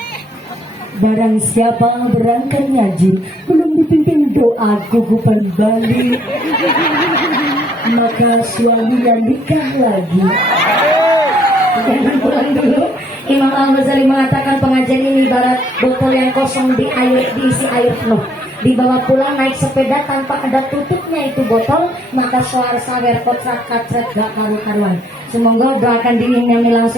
Barang siapa berangkat ngaji belum dipimpin doa gugupan balik, maka suaminya nikah lagi. Jangan pulang dulu. Imam Al-Ghazali mengatakan pengajian ini ibarat botol yang kosong diisi air penuh. Dibawa pulang naik sepeda tanpa ada tutupnya itu botol, maka suara sawer kocak kacret gak karu-karuan. Semoga doakan dirinya langsung